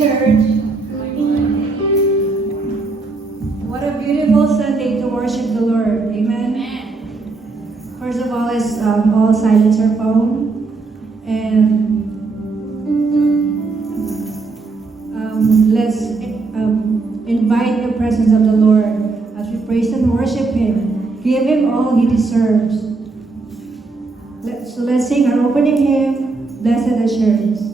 church. What a beautiful Sunday to worship the Lord. Amen. First of all, let's all silence our phone and let's invite the presence of the Lord as we praise and worship Him. Give Him all He deserves. So let's sing our opening hymn, Blessed Assurance.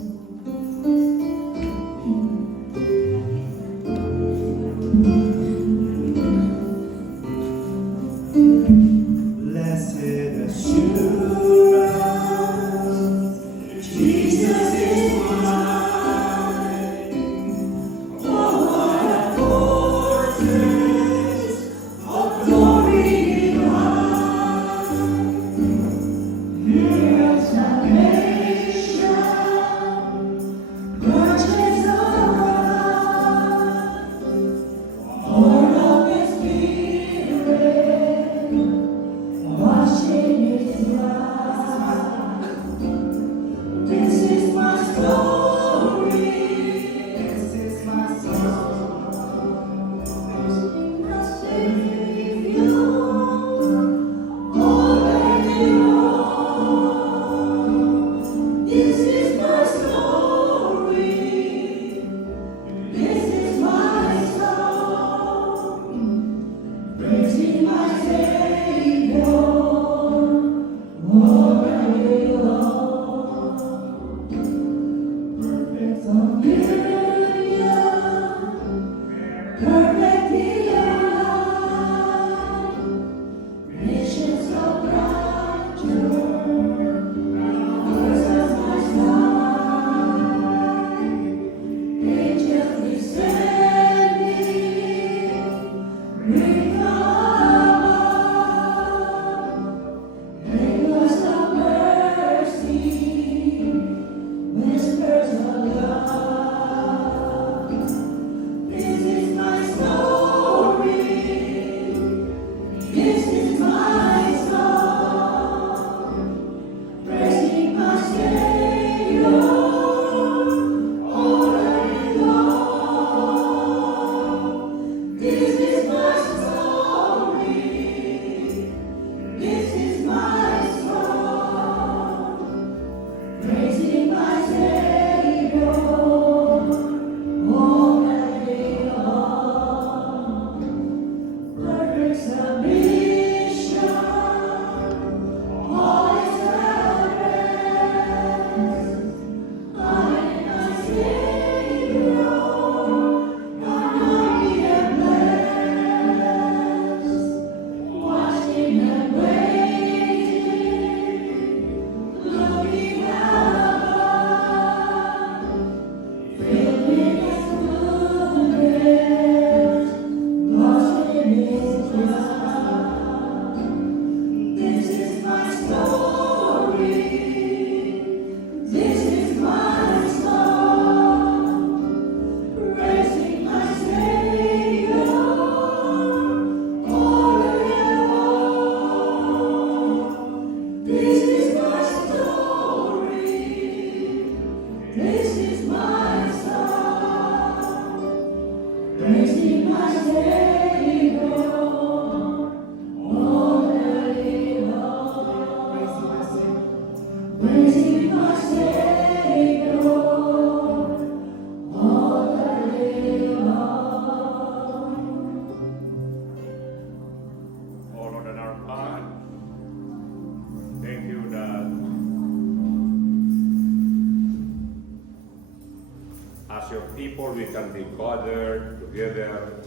As your people, we can be gathered together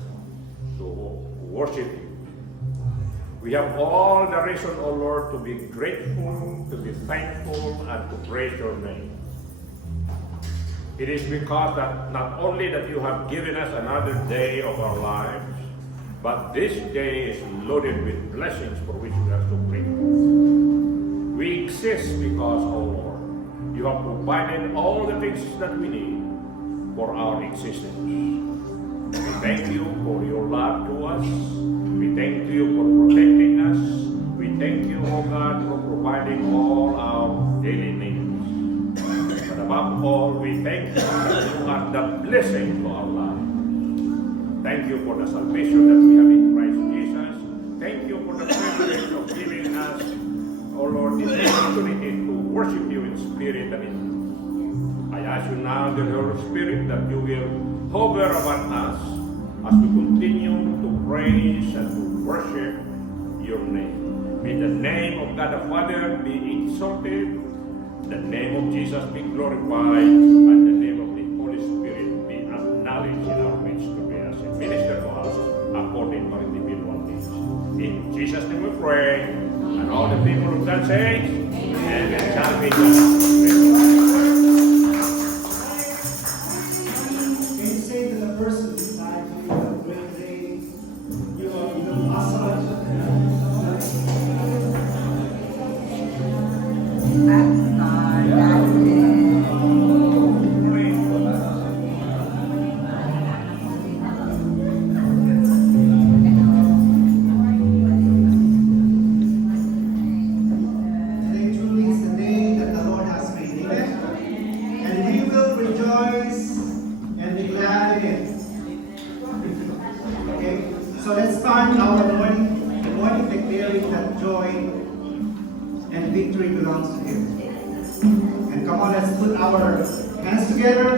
to worship you. We have all the reason, O Lord, to be grateful, to be thankful, and to praise your name. It is because that not only that you have given us another day of our lives, but this day is loaded with blessings for which we are so grateful. We exist because, O Lord, you have provided all the things that we need for our existence. We thank you for your love to us. We thank you for protecting us. We thank you, O God, for providing all our daily needs. But above all, we thank you that you are the blessing to our life. Thank you for the salvation that we have in Christ Jesus. Thank you for the privilege of giving us, oh Lord, this opportunity to worship you in spirit and in truth. I ask you now, the Holy Spirit, that you will hover upon us as we continue to praise and to worship your name. May the name of God the Father be exalted, the name of Jesus be glorified, and the name of the Holy Spirit be acknowledged in our midst today as a minister to us according to our individual needs. In Jesus' name we pray, and all the people of God say, and it shall be done. Can you say to the person beside you, have a great day? You are the awesome. Today truly is the day that the Lord has made, amen? And we will rejoice and be glad in it. Okay, so let's start our morning declaring that joy and victory belongs to Him. And come on, let's put our hands together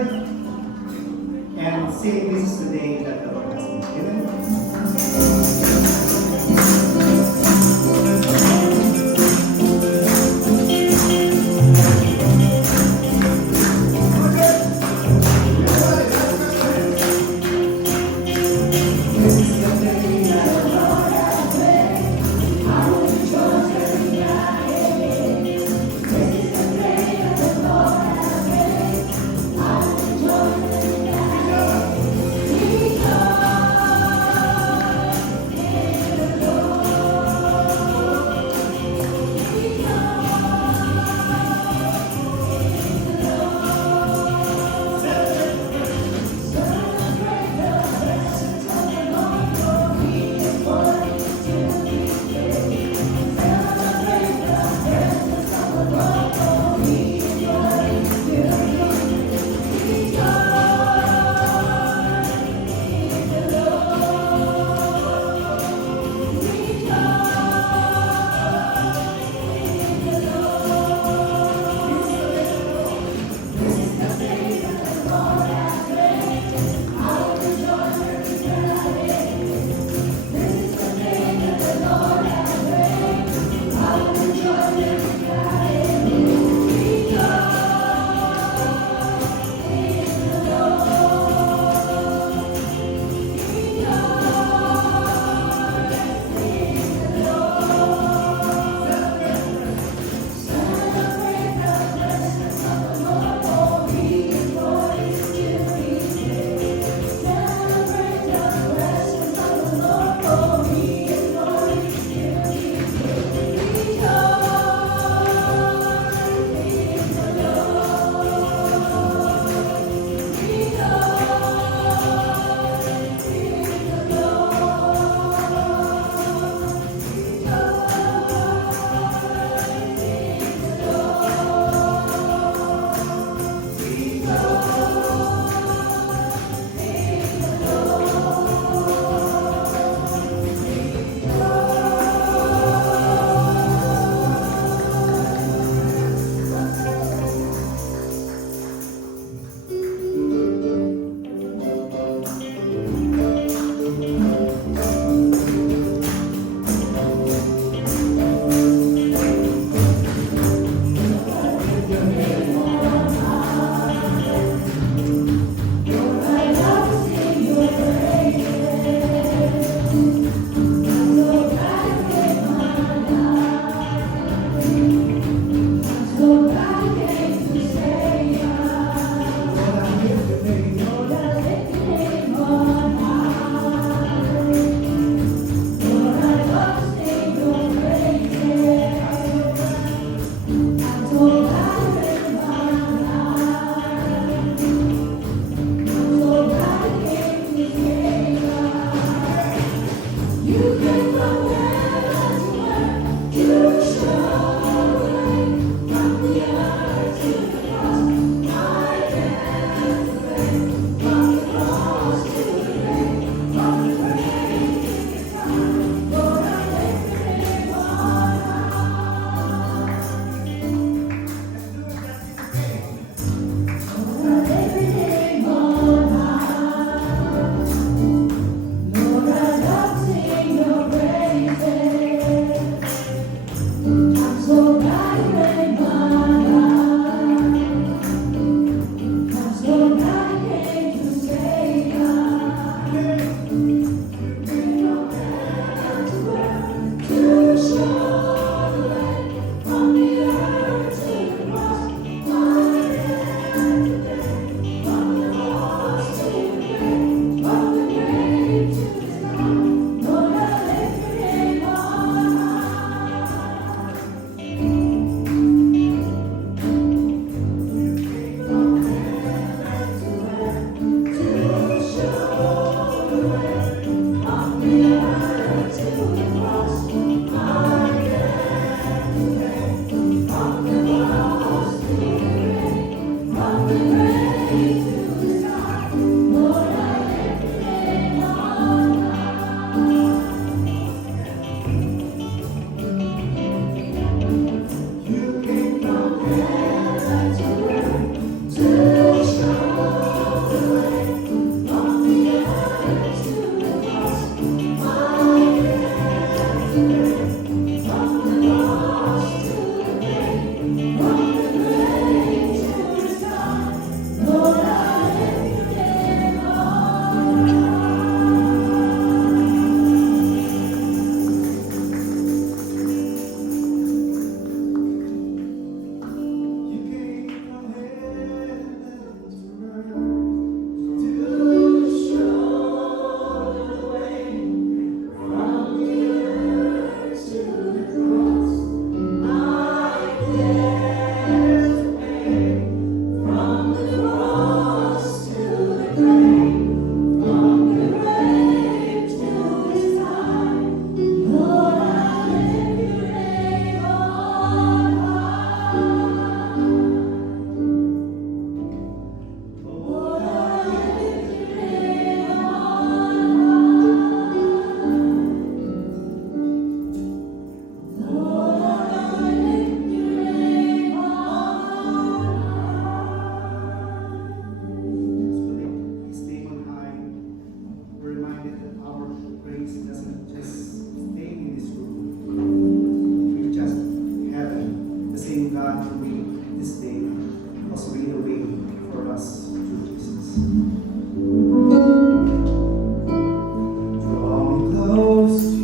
and say this is the day that the Lord has made. Amen. Draw me close to you.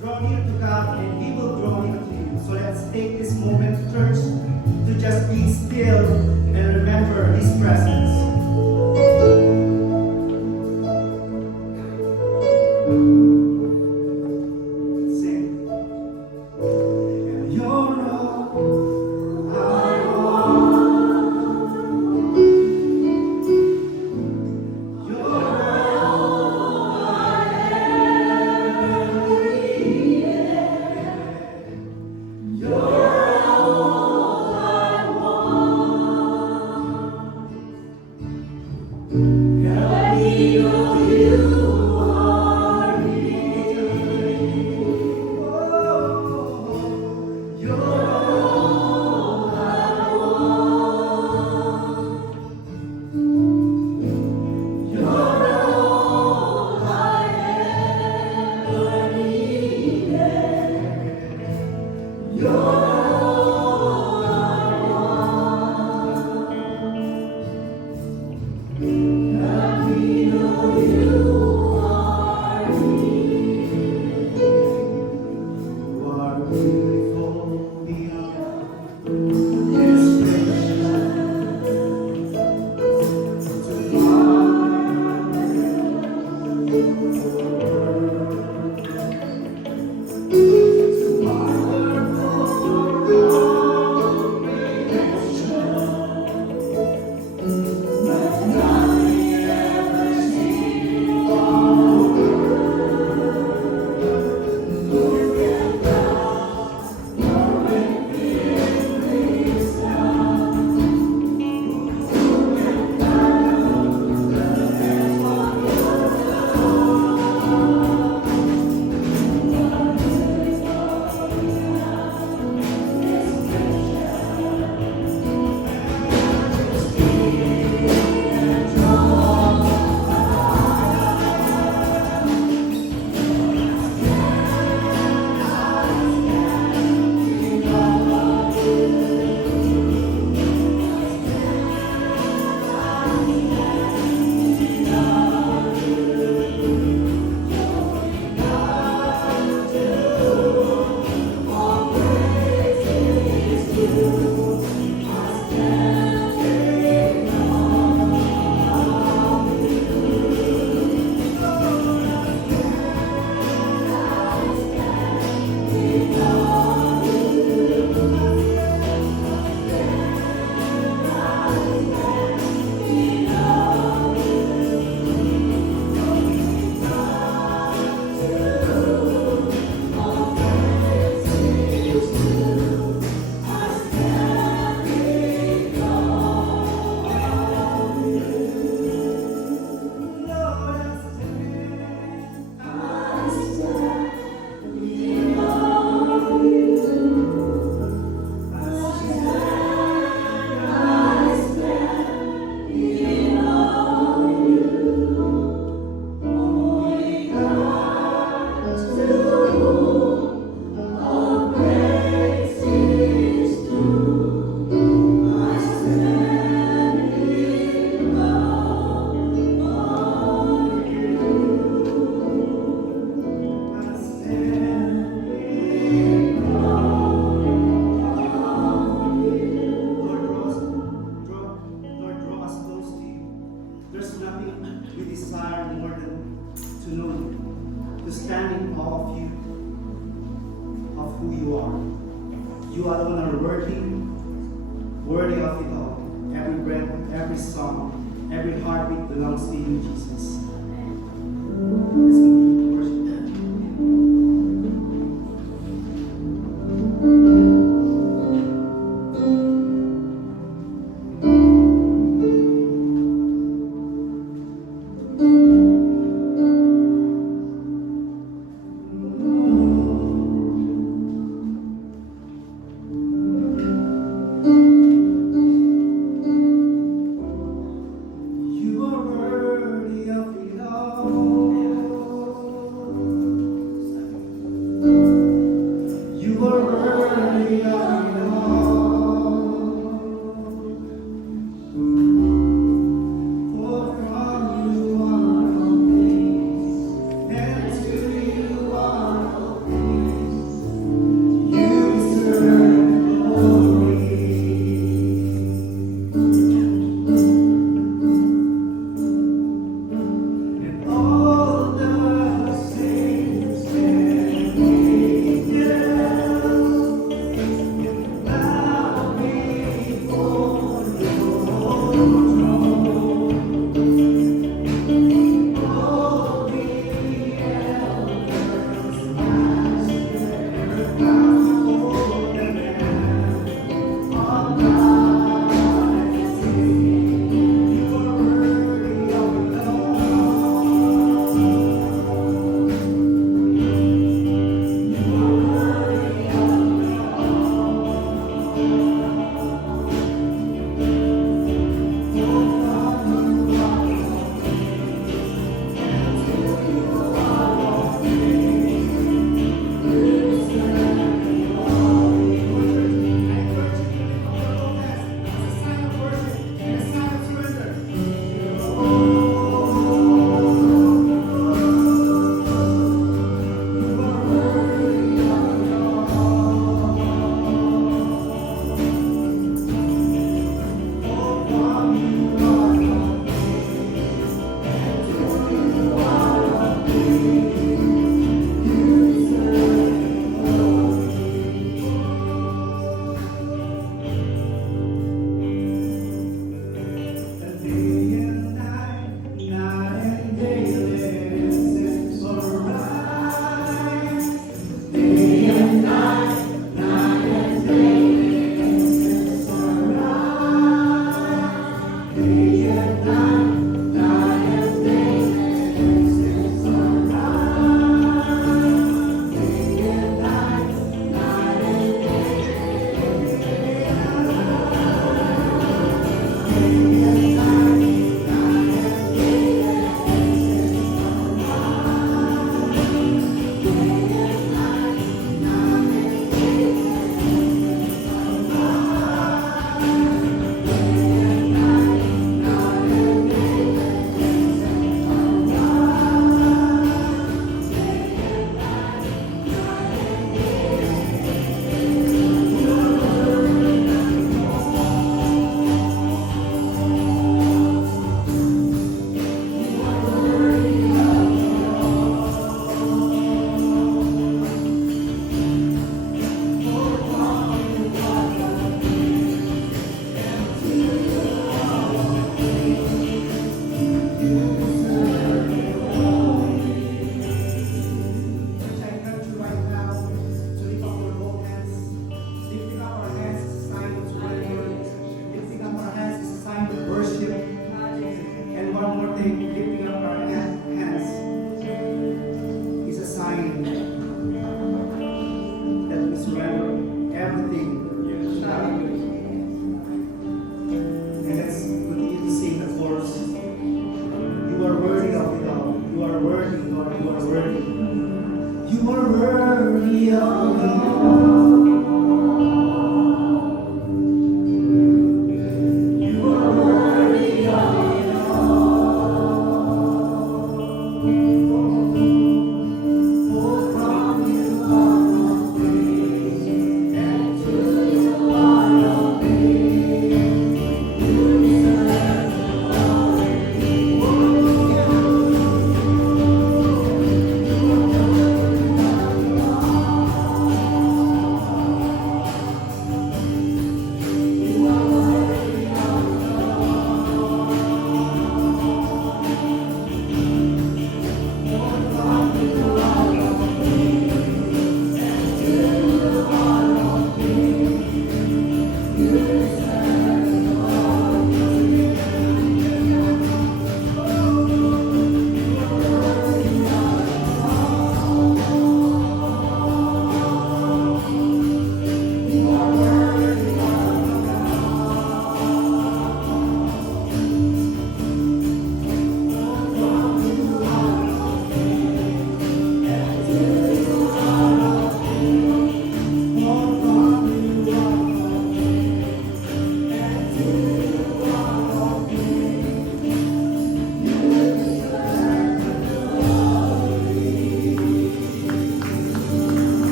Draw near to God and He will draw near to you. So let's take this moment, church, to just be still and remember His presence. Sing. And you're all I want. You're all I ever needed. You're all I want. worthy of it all. Every breath, every song, every heartbeat belongs to you, Jesus. Let's continue to worship Him. You are worthy of it all.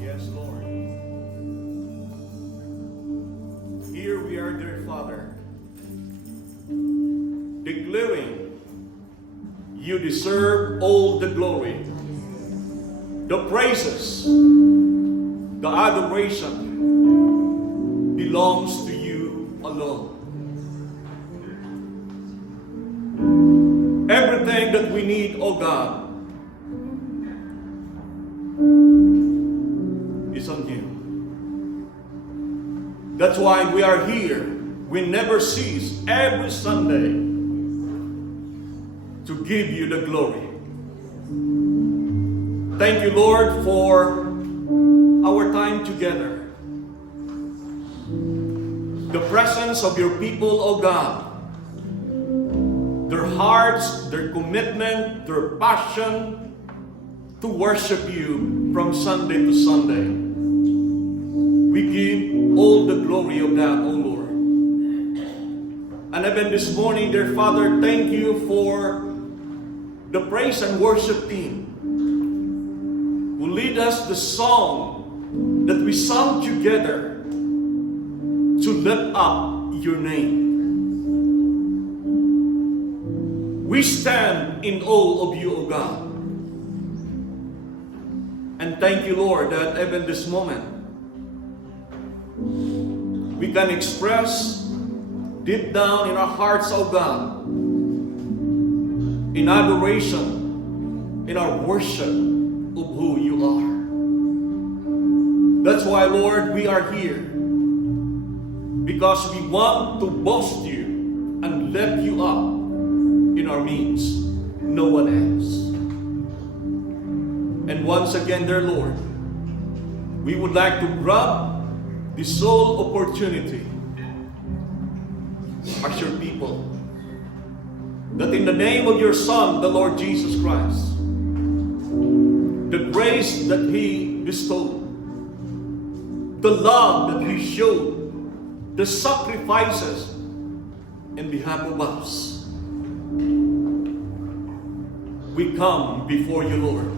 Yes, Lord. Here we are, dear Father, declaring you deserve all the glory, the praises, the adoration belongs to you alone. Everything that we need, oh God, is on you. That's why we are here. We never cease every Sunday to give you the glory. Thank you, Lord, for our time together. The presence of your people, oh God. Their hearts, their commitment, their passion to worship you from Sunday to Sunday. We give all the glory of that, oh Lord. And even this morning, dear Father, thank you for the praise and worship team who lead us the song that we sung together to lift up your name. We stand in awe of you, O God. And thank you, Lord, that even this moment, we can express deep down in our hearts, O God, in adoration, in our worship of who you are. That's why, Lord, we are here, because we want to boast you and lift you up in our midst, no one else. And once again, dear Lord, we would like to grab the sole opportunity as your people, that in the name of your Son, the Lord Jesus Christ, the grace that He bestowed, the love that He showed, the sacrifices in behalf of us, we come before you, Lord,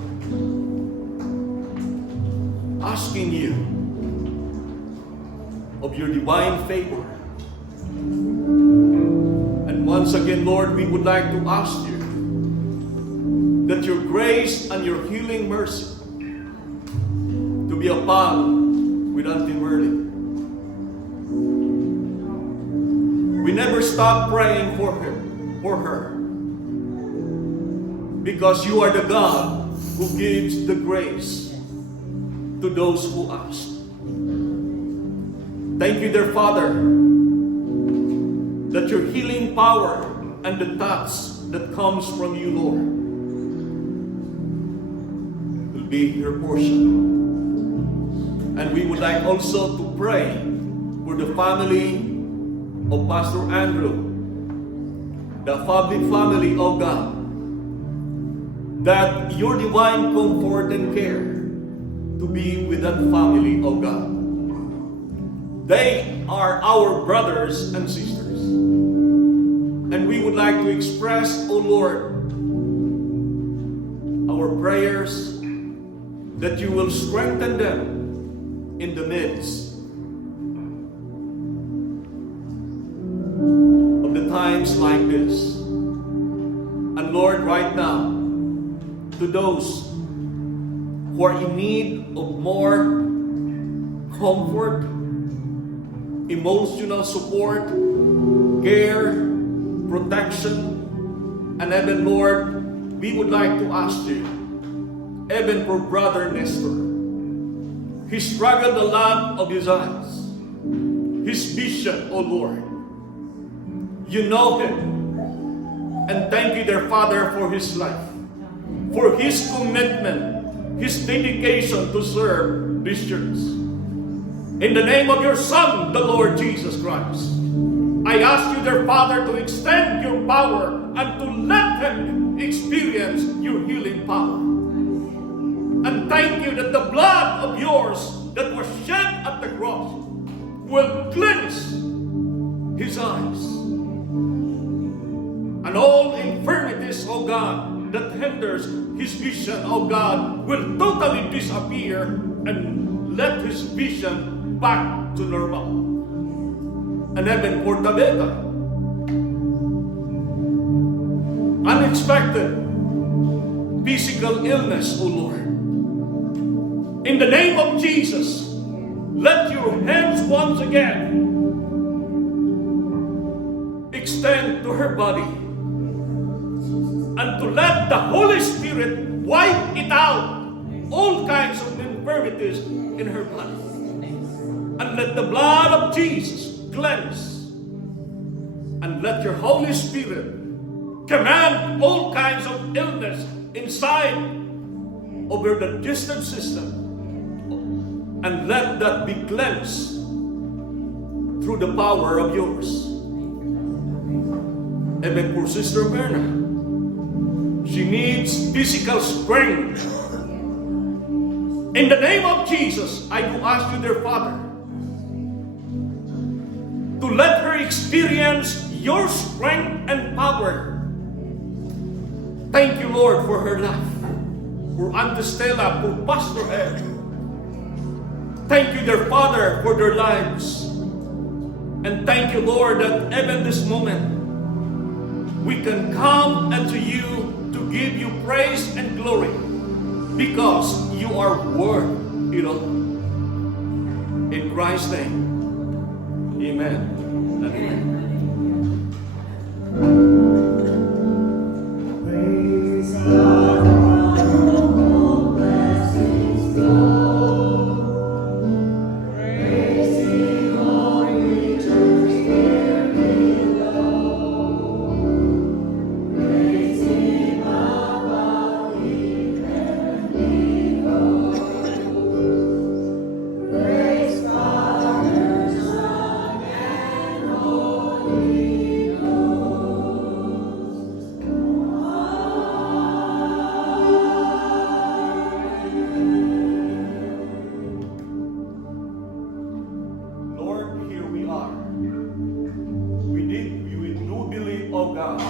asking you of your divine favor. And once again, Lord, we would like to ask you that your grace and your healing mercy to be upon with Auntie Merlin. We never stop praying for her, because you are the God who gives the grace to those who ask. Thank you, dear Father, that your healing power and the touch that comes from you, Lord, will be your portion. And we would like also to pray for the family of Pastor Andrew, the family of God, that your divine comfort and care to be with that family, oh God. They are our brothers and sisters. And we would like to express, oh Lord, our prayers that you will strengthen them in the midst of the times like this. And Lord, right now, to those who are in need of more comfort, emotional support, care, protection, and even, Lord, we would like to ask you, even for Brother Nestor, he struggled a lot of his eyes, his vision, oh Lord. You know him, and thank you, dear Father, for his life, for his commitment, his dedication to serve this church. In the name of your Son, the Lord Jesus Christ, I ask you, dear Father, to extend your power and to let him experience your healing power. And thank you that the blood of yours that was shed at the cross will cleanse his eyes. And all infirmities, O God, that hinders his vision, O God, will totally disappear and let his vision back to normal. And even for Tabitha, unexpected physical illness, O Lord. In the name of Jesus, let your hands once again extend to her body and to let the Holy Spirit wipe it out, all kinds of infirmities in her body. And let the blood of Jesus cleanse. And let your Holy Spirit command all kinds of illness inside over the digestive system. And let that be cleansed through the power of yours. Even for Sister Berna, she needs physical strength. In the name of Jesus, I do ask you, dear Father, to let her experience your strength and power. Thank you, Lord, for her life, for Auntie Stella, for Pastor Ed. Thank you, dear Father, for their lives. And thank you, Lord, that even this moment, we can come unto you to give you praise and glory, because you are worth it all. In Christ's name, amen and amen. Praise God. All blessings flow. Praise Him, all creatures here below. Praise Him above in heavenly hosts. Praise Father, Son, and Holy Ghost. Lord, here we are. We do believe, oh God,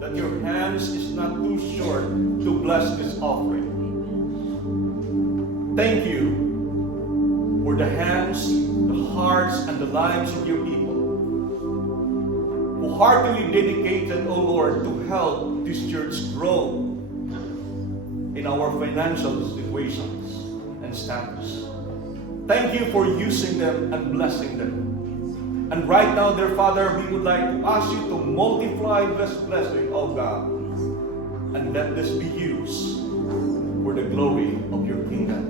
that your hands is not too short to bless this offering. Thank you for the hands, the hearts, and the lives of your people who heartily dedicated, oh Lord, to help this church grow in our financial situations and status. Thank you for using them and blessing them. And right now, dear Father, we would like to ask you to multiply this blessing, oh God, and let this be used for the glory of your kingdom.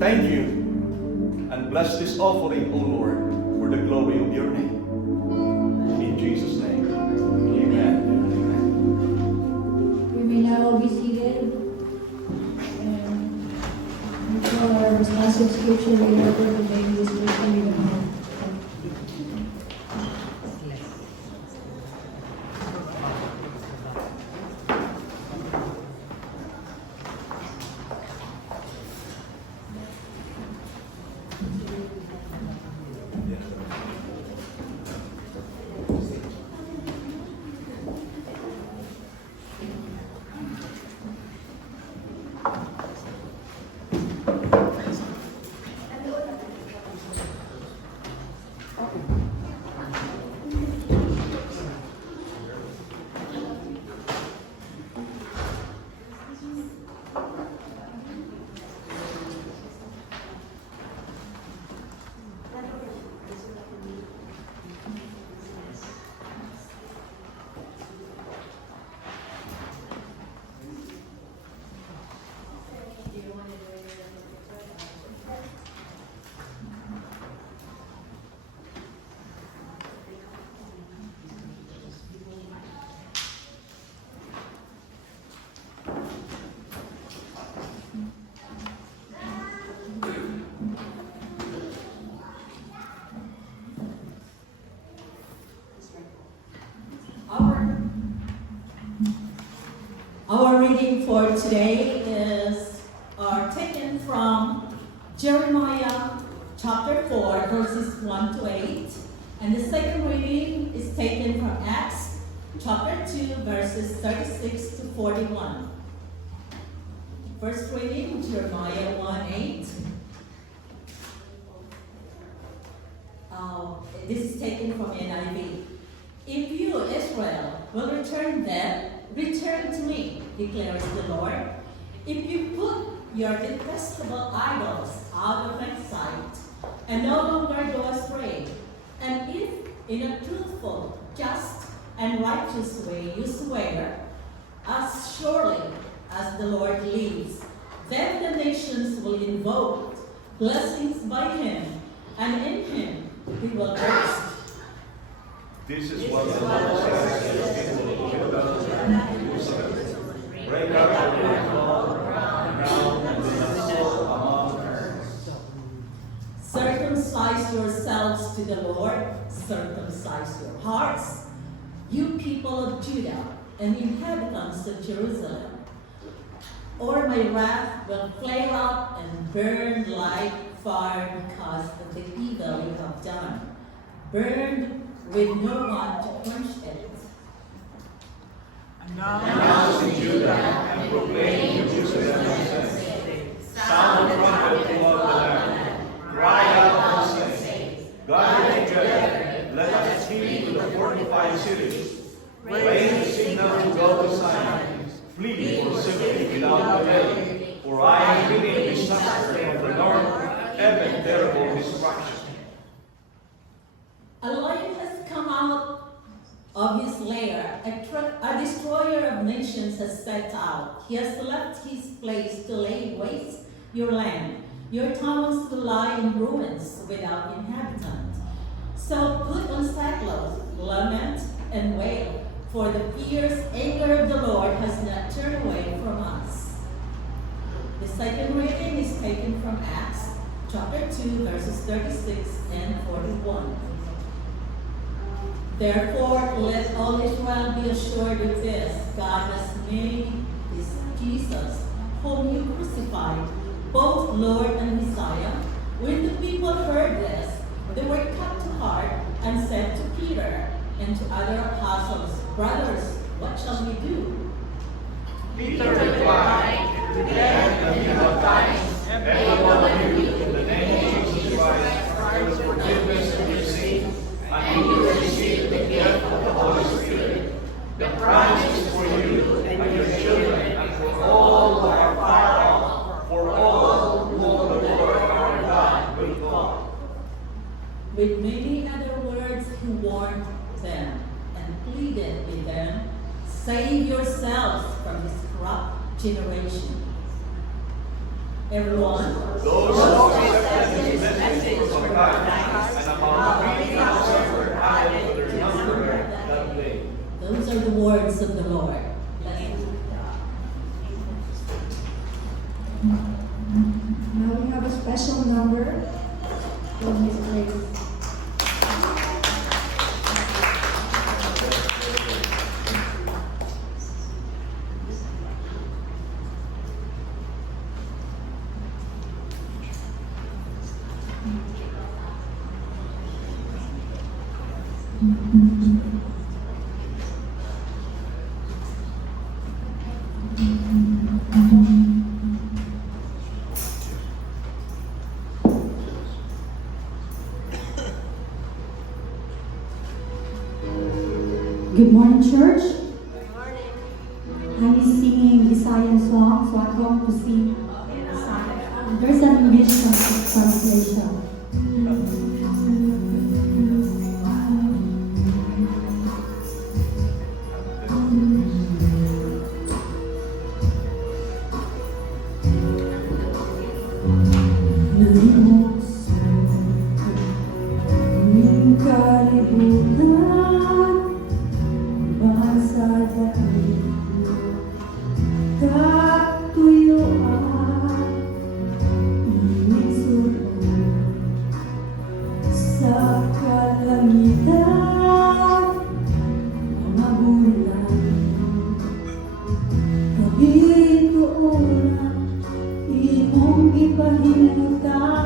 Thank you, and bless this offering, O Lord, for the glory of your name. In Jesus' name, amen. We may now be seated. And for our responsive scripture reader for today, this scripture reader. Our reading for today is Jeremiah chapter 4, verses 1 to 8. And the second reading is taken from Acts chapter 2, verses 36 to 41. First reading, Jeremiah 1:8. This is taken from NIV. If you, Israel, will return to me, declares the Lord. If you put your detestable idols out of my sight, and no longer go astray, and if in a truthful, just, and righteous way you swear, as surely as the Lord lives, then the nations will invoke blessings by him, and in him we will rest. This is what the Lord says to the people of Judah and Jerusalem. Break up the ground and settle among her. Circumcise yourselves to the Lord, circumcise your hearts, you people of Judah and inhabitants of Jerusalem. Or my wrath will flare up and burn like fire because of the evil you have done, burned with no one to quench it. Announce in Judah and proclaim in Jerusalem and say, sound the trumpet throughout the land, cry out and say, gather together, let us flee to the fortified cities, raise the signal to go to Zion, flee for safety without delay, for I am bringing disaster from the north, even terrible destruction. A lion has come out of his lair, a destroyer of nations has set out. He has left his place to lay waste your land. Your towns will lie in ruins without inhabitant. So put on sackcloth, lament, and wail, for the fierce anger of the Lord has not turned away from us. The second reading is taken from Acts chapter 2, verses 36 and 41. Therefore, let all Israel be assured of this: God has made this Jesus, whom you crucified, both Lord and Messiah. When the people heard this, they were cut to heart and said to Peter and to other apostles, brothers, what shall we do? Peter replied, repent and be baptized, every one of you, in the name of Jesus Christ, for the forgiveness of your sins, and you will receive the gift of the Holy Spirit. The promise is for you and your children, and for all who are far off, for all whom the Lord our God will call. With many other words he warned them and pleaded with them, save yourselves from this corrupt generation. Everyone, Those who accepted his message from God, and about 3,000 were added to their number that day. those are the words of the Lord. Now we have a special number from His Grace. Good morning, church. Good morning. I'm singing Visayan song, so I'm going to sing Visayan. There's an English translation. Imong ipahimutan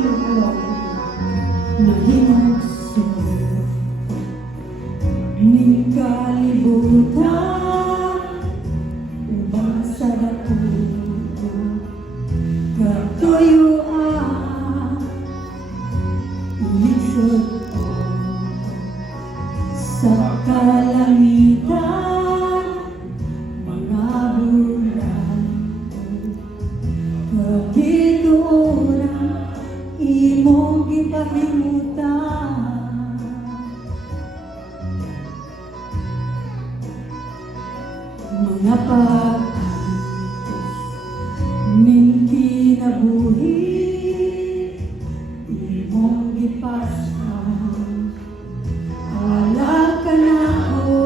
sing along. Nahimugso ning kalibutan, ubang sa dako katuyuan, ilisod ko sa kalangitan, mga bulan kabituran, imong gipahimutan. Mga pag-antos ning kinabuhi, imong gipaskan. Wala ka na ako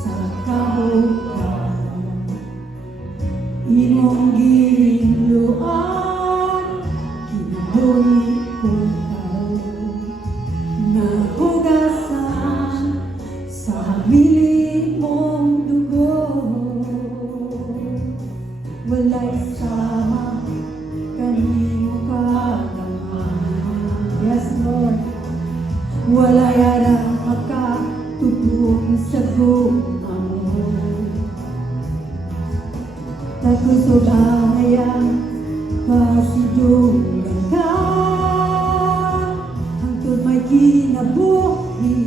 sa kahukan, imong ginluan, kinabuhi ko karon. Nahugasan sa hamili mong dugo, wala'y sama kanimo kagaman. Yes, Lord. Wala'y arang makatubong sa gumaw. Takusog ayang pasidugan ka, hangtod may kinabuhi,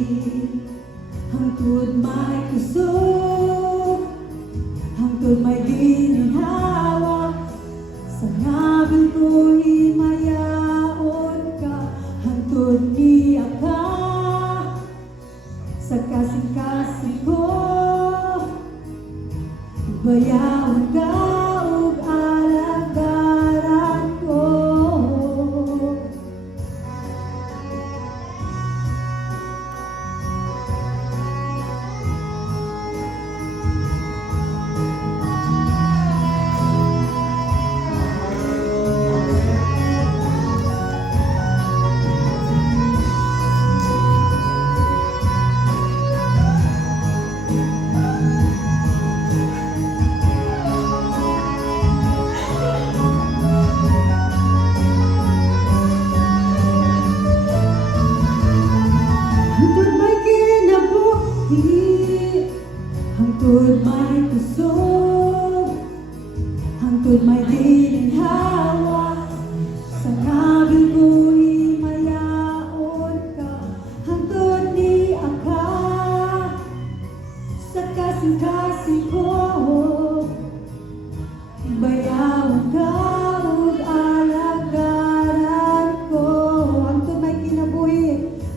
hangtod may kusog, hangtod may ginhawa. Sa ngabil ko'y mayaon ka, hangtod niya ka. Sa kasing-kasing ko, bayawan ka ug alagaran ko. Hangtod may kinabuhi, hangtod may kusog, hangtod may ginhawa. Sa ngabil ko'y mayaon ka, hangtod niya ka. Sa kasing-kasing ko, bayawan ka ug alagaran ko. Hangtod may kinabuhi,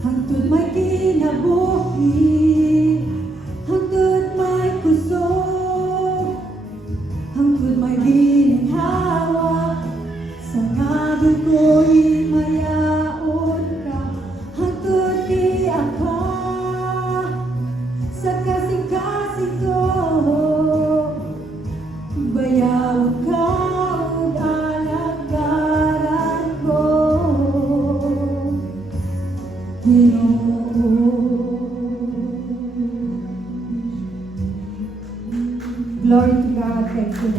hangtod may kinabuhi, hangtod may kusog, hangtod may ginhawa. Sa ngabil ko'y mayaon ka, hangtod niya ka. Sa kasing-kasing ko, bayawan ka ug alagaran ko. Glory to God. Thank you.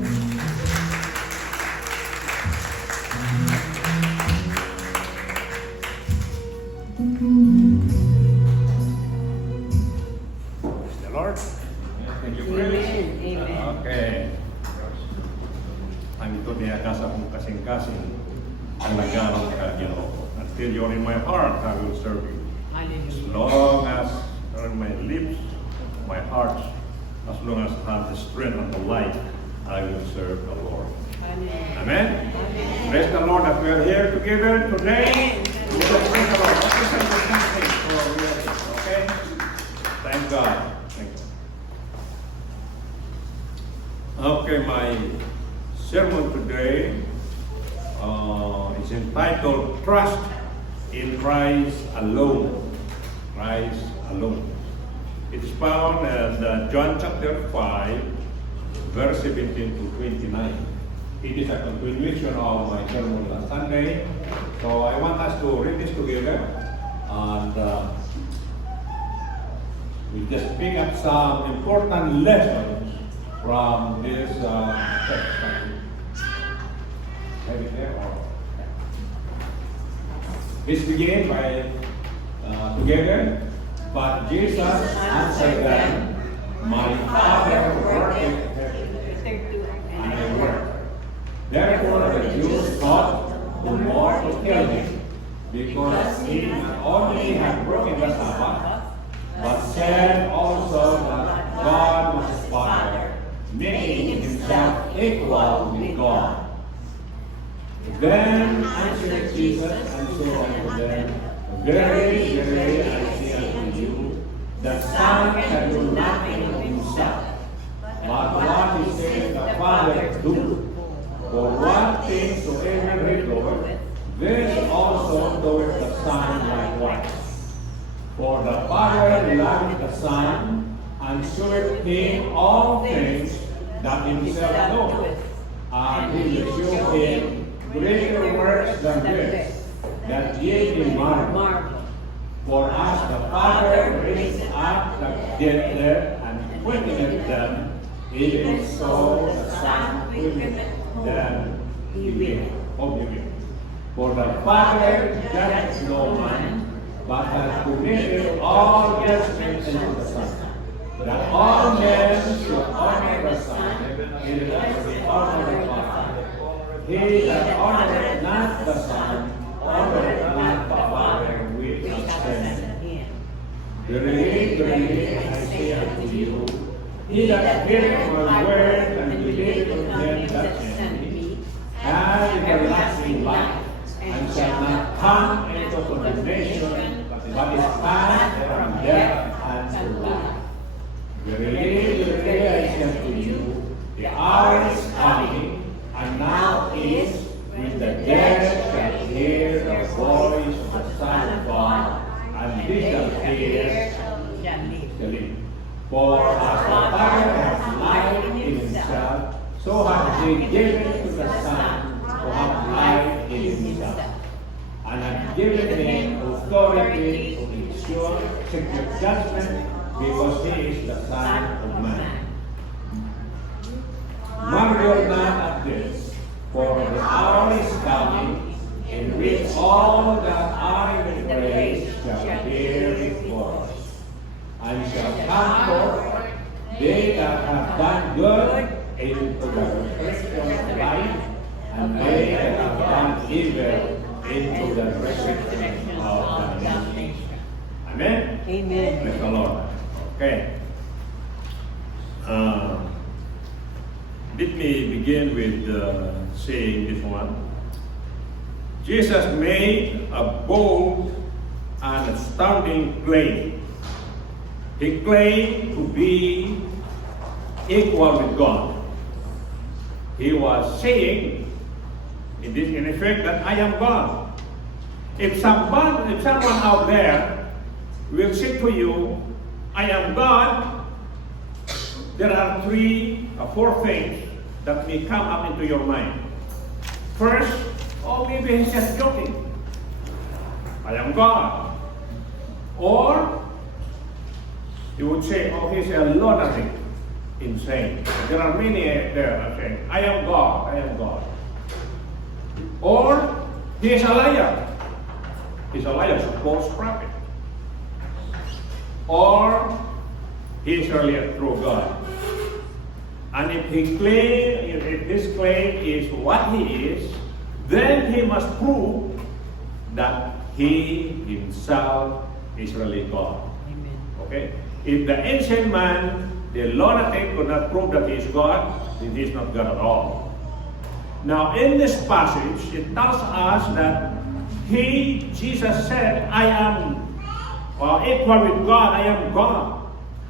Praise the Lord. Thank you, praise. Okay. Ang ito niya kasa kong kasing-kasing ang nagano'n ka, Ginoo. Until you're in my heart, I will serve you. As long as you're in my lips, my heart, as long as I have the strength and the light, I will serve the Lord. Amen. Praise the Lord that we are here together today. Praise the Lord. Okay? Thank God. Thank God. Okay, my sermon today is entitled Trust in Christ Alone. Christ Alone. It is found in John chapter 5, verse 17 to 29. It is a continuation of my sermon last Sunday. So I want us to read this together and we just pick up some important lessons from this text. Have it there? Let's begin by together. But Jesus answered them, My Father worketh and I work. Therefore the Jews sought the more to kill him, because he not only had broken the Sabbath, but said also that God was his Father, making himself equal with God. Then answered Jesus and said unto them, Verily, verily, I say unto you, the Son can do nothing of himself, but what he saith the Father do. For what things soever he doeth, this also doeth the Son likewise. For the Father loveth the Son, and showeth him all things that himself knoweth, and he will show him greater works than this, that ye may marvel. For as the Father raised up the dead and quickeneth them, even so the Son quickeneth them oblivion. For the Father judgeth no man, but hath committed all judgment unto the Son, that all men should honor the Son, even as they honor the Father. He that honoreth not the Son, honoreth not the Father which hath sent him. Verily, verily, I say unto you, he that heareth my word and believeth on him that sent me, hath everlasting life, and shall not come into condemnation, but is passed from death unto life. Verily, verily, I say unto you, the hour is coming, and now is, when the dead shall hear the voice of the Son of God, and they shall hear shall live. For as the Father hath life in himself, so hath he given to the Son to have life in himself, and hath given him authority to execute judgment, because he is the Son of Man. Marvel not at this, for the hour is coming, in which all that are in the grave shall hear his voice, and shall come forth, they that have done good into the resurrection of life, and they that have done evil into the resurrection of damnation. Amen? Amen. Praise the Lord. Okay. Let me begin with saying this one. Jesus made a bold and astounding claim. He claimed to be equal with God. He was saying, in effect, that I am God. If someone out there will say to you, I am God, there are 3 or 4 things that may come up into your mind. First, maybe he's just joking. I am God. Or you would say, he's a lunatic, insane. There are many there that say, I am God, I am God. Or he is a liar. He's a liar, a false prophet. Or he is really a true God. And if this claim is what he is, then he must prove that he himself is really God. Amen. Okay? If the ancient man, the lunatic, could not prove that he is God, then he is not God at all. Now, in this passage, it tells us that Jesus said, I am equal with God, I am God.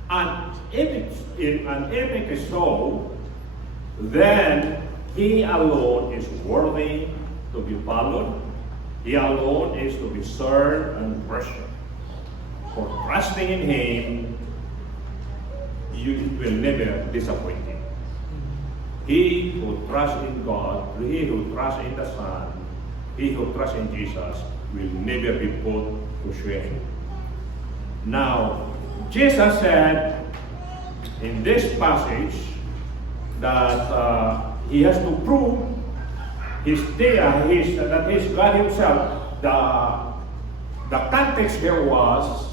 And if it is so, then he alone is worthy to be followed. He alone is to be served and worshipped. For trusting in him, you will never disappoint him. He who trusts in God, he who trusts in the Son, he who trusts in Jesus will never be put to shame. Now, Jesus said in this passage that he has to prove that he's God himself, the context here was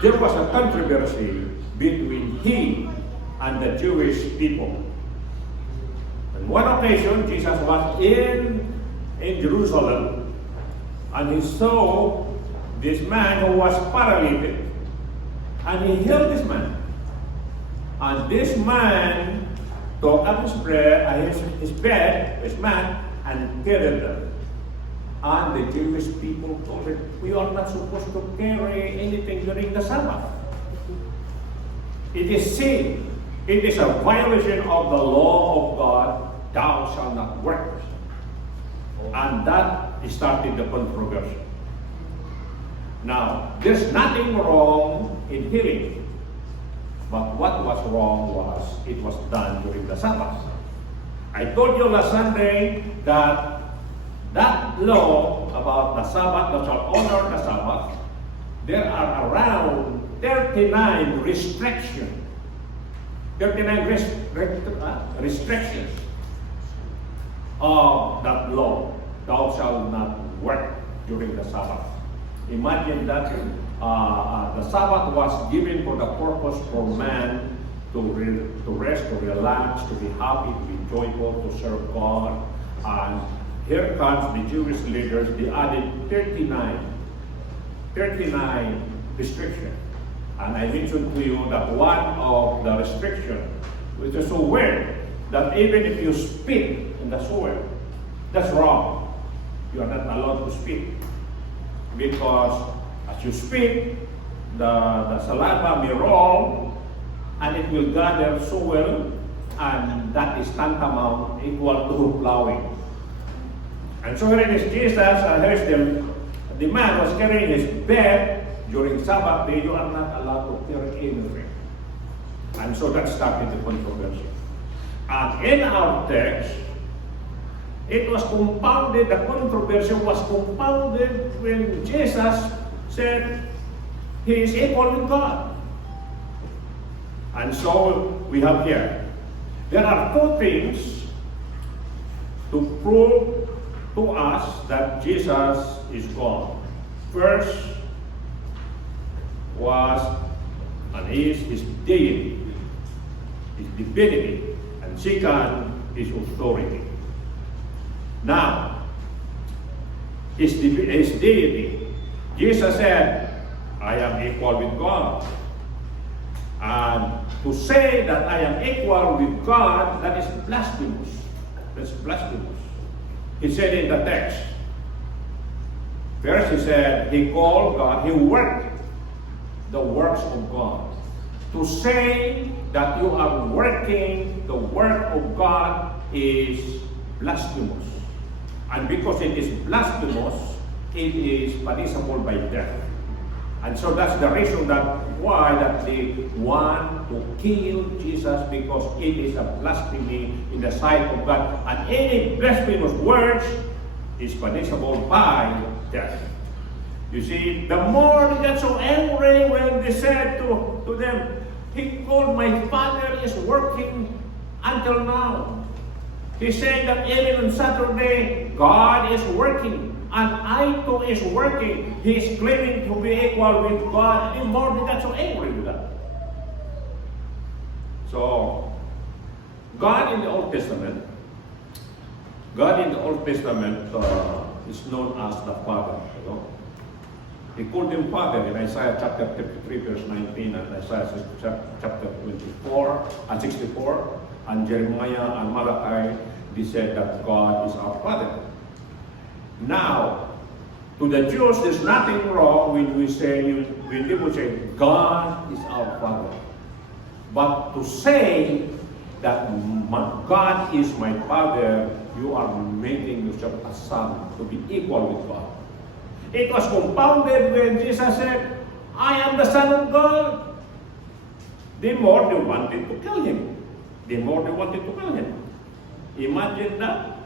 there was a controversy between he and the Jewish people. On one occasion, Jesus was in Jerusalem, and he saw this man who was paralytic, and he healed this man. And this man took up his bed, his mat, and carried them. And the Jewish people told him, "We are not supposed to carry anything during the Sabbath. It is sin. It is a violation of the law of God. Thou shalt not work." And that started the controversy. Now, there's nothing wrong in healing. But what was wrong was it was done during the Sabbath. I told you last Sunday that law about the Sabbath, that shall honor the Sabbath, there are around 39 restrictions. 39 restrictions of that law. Thou shalt not work during the Sabbath. Imagine that the Sabbath was given for the purpose for man to rest, to relax, to be happy, to be joyful, to serve God. And here comes the Jewish leaders. They added 39 restrictions. And I mentioned to you that one of the restrictions, which is so weird, that even if you spit in the soil, that's wrong. You are not allowed to spit. Because as you spit, the saliva may roll, and it will gather soil, and that is tantamount equal to plowing. And so here it is, Jesus, here's the man was carrying his bed during Sabbath day. You are not allowed to carry anything. And so that started the controversy. And in our text, it was compounded, the controversy was compounded when Jesus said he is equal with God. And so we have here, there are two things to prove to us that Jesus is God. First was and is his deity, his divinity, and second, his authority. Now, his deity, Jesus said, "I am equal with God." And to say that I am equal with God, that is blasphemous. That's blasphemous. He said in the text, first he said, he called God, he worked the works of God. To say that you are working the work of God is blasphemous. And because it is blasphemous, it is punishable by death. And so that's the reason why they want to kill Jesus, because it is a blasphemy in the sight of God. And any blasphemous words is punishable by death. You see, the more they got so angry when they said to them, he called, "My Father is working until now." He said that even on Saturday, God is working. And I too is working. He is claiming to be equal with God. And more they got so angry with that. So, God in the Old Testament is known as the Father. You know? He called him Father in Isaiah chapter 53, verse 19, and Isaiah chapter 24 and 64, and Jeremiah and Malachi. They said that God is our Father. Now, to the Jews, there's nothing wrong when people say God is our Father. But to say that God is my Father, you are making yourself a son to be equal with God. It was compounded when Jesus said, "I am the Son of God." The more they wanted to kill him. Imagine that.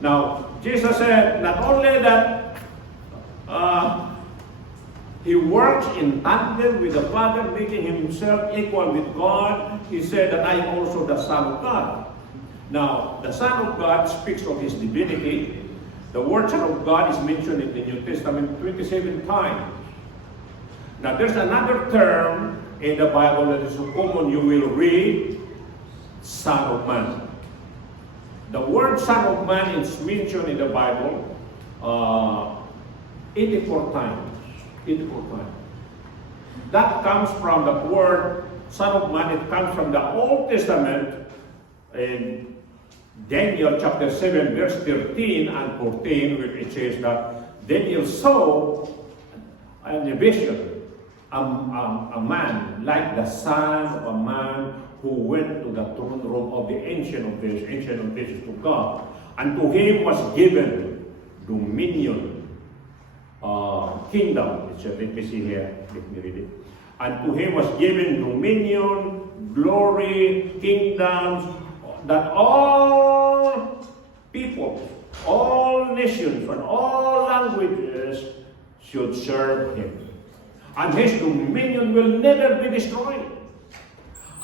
Now, Jesus said not only that he works in tandem with the Father, making himself equal with God, he said that I am also the Son of God. Now, the Son of God speaks of his divinity, The word Son of God is mentioned in the New Testament 27 times. Now there's another term in the Bible that is so common. You will read Son of Man. The word Son of Man is mentioned in the Bible 84 times. 84 times. That comes from the word Son of Man. It comes from the Old Testament in Daniel chapter 7 verse 13 and 14, where it says that Daniel saw in a vision a man like the son of a man who went to the throne room of the Ancient of Days to God. And to him was given dominion, kingdom. Let me see here, let me read it. And to him was given dominion, glory, kingdoms, that all people, all nations, and all languages should serve him. And his dominion will never be destroyed.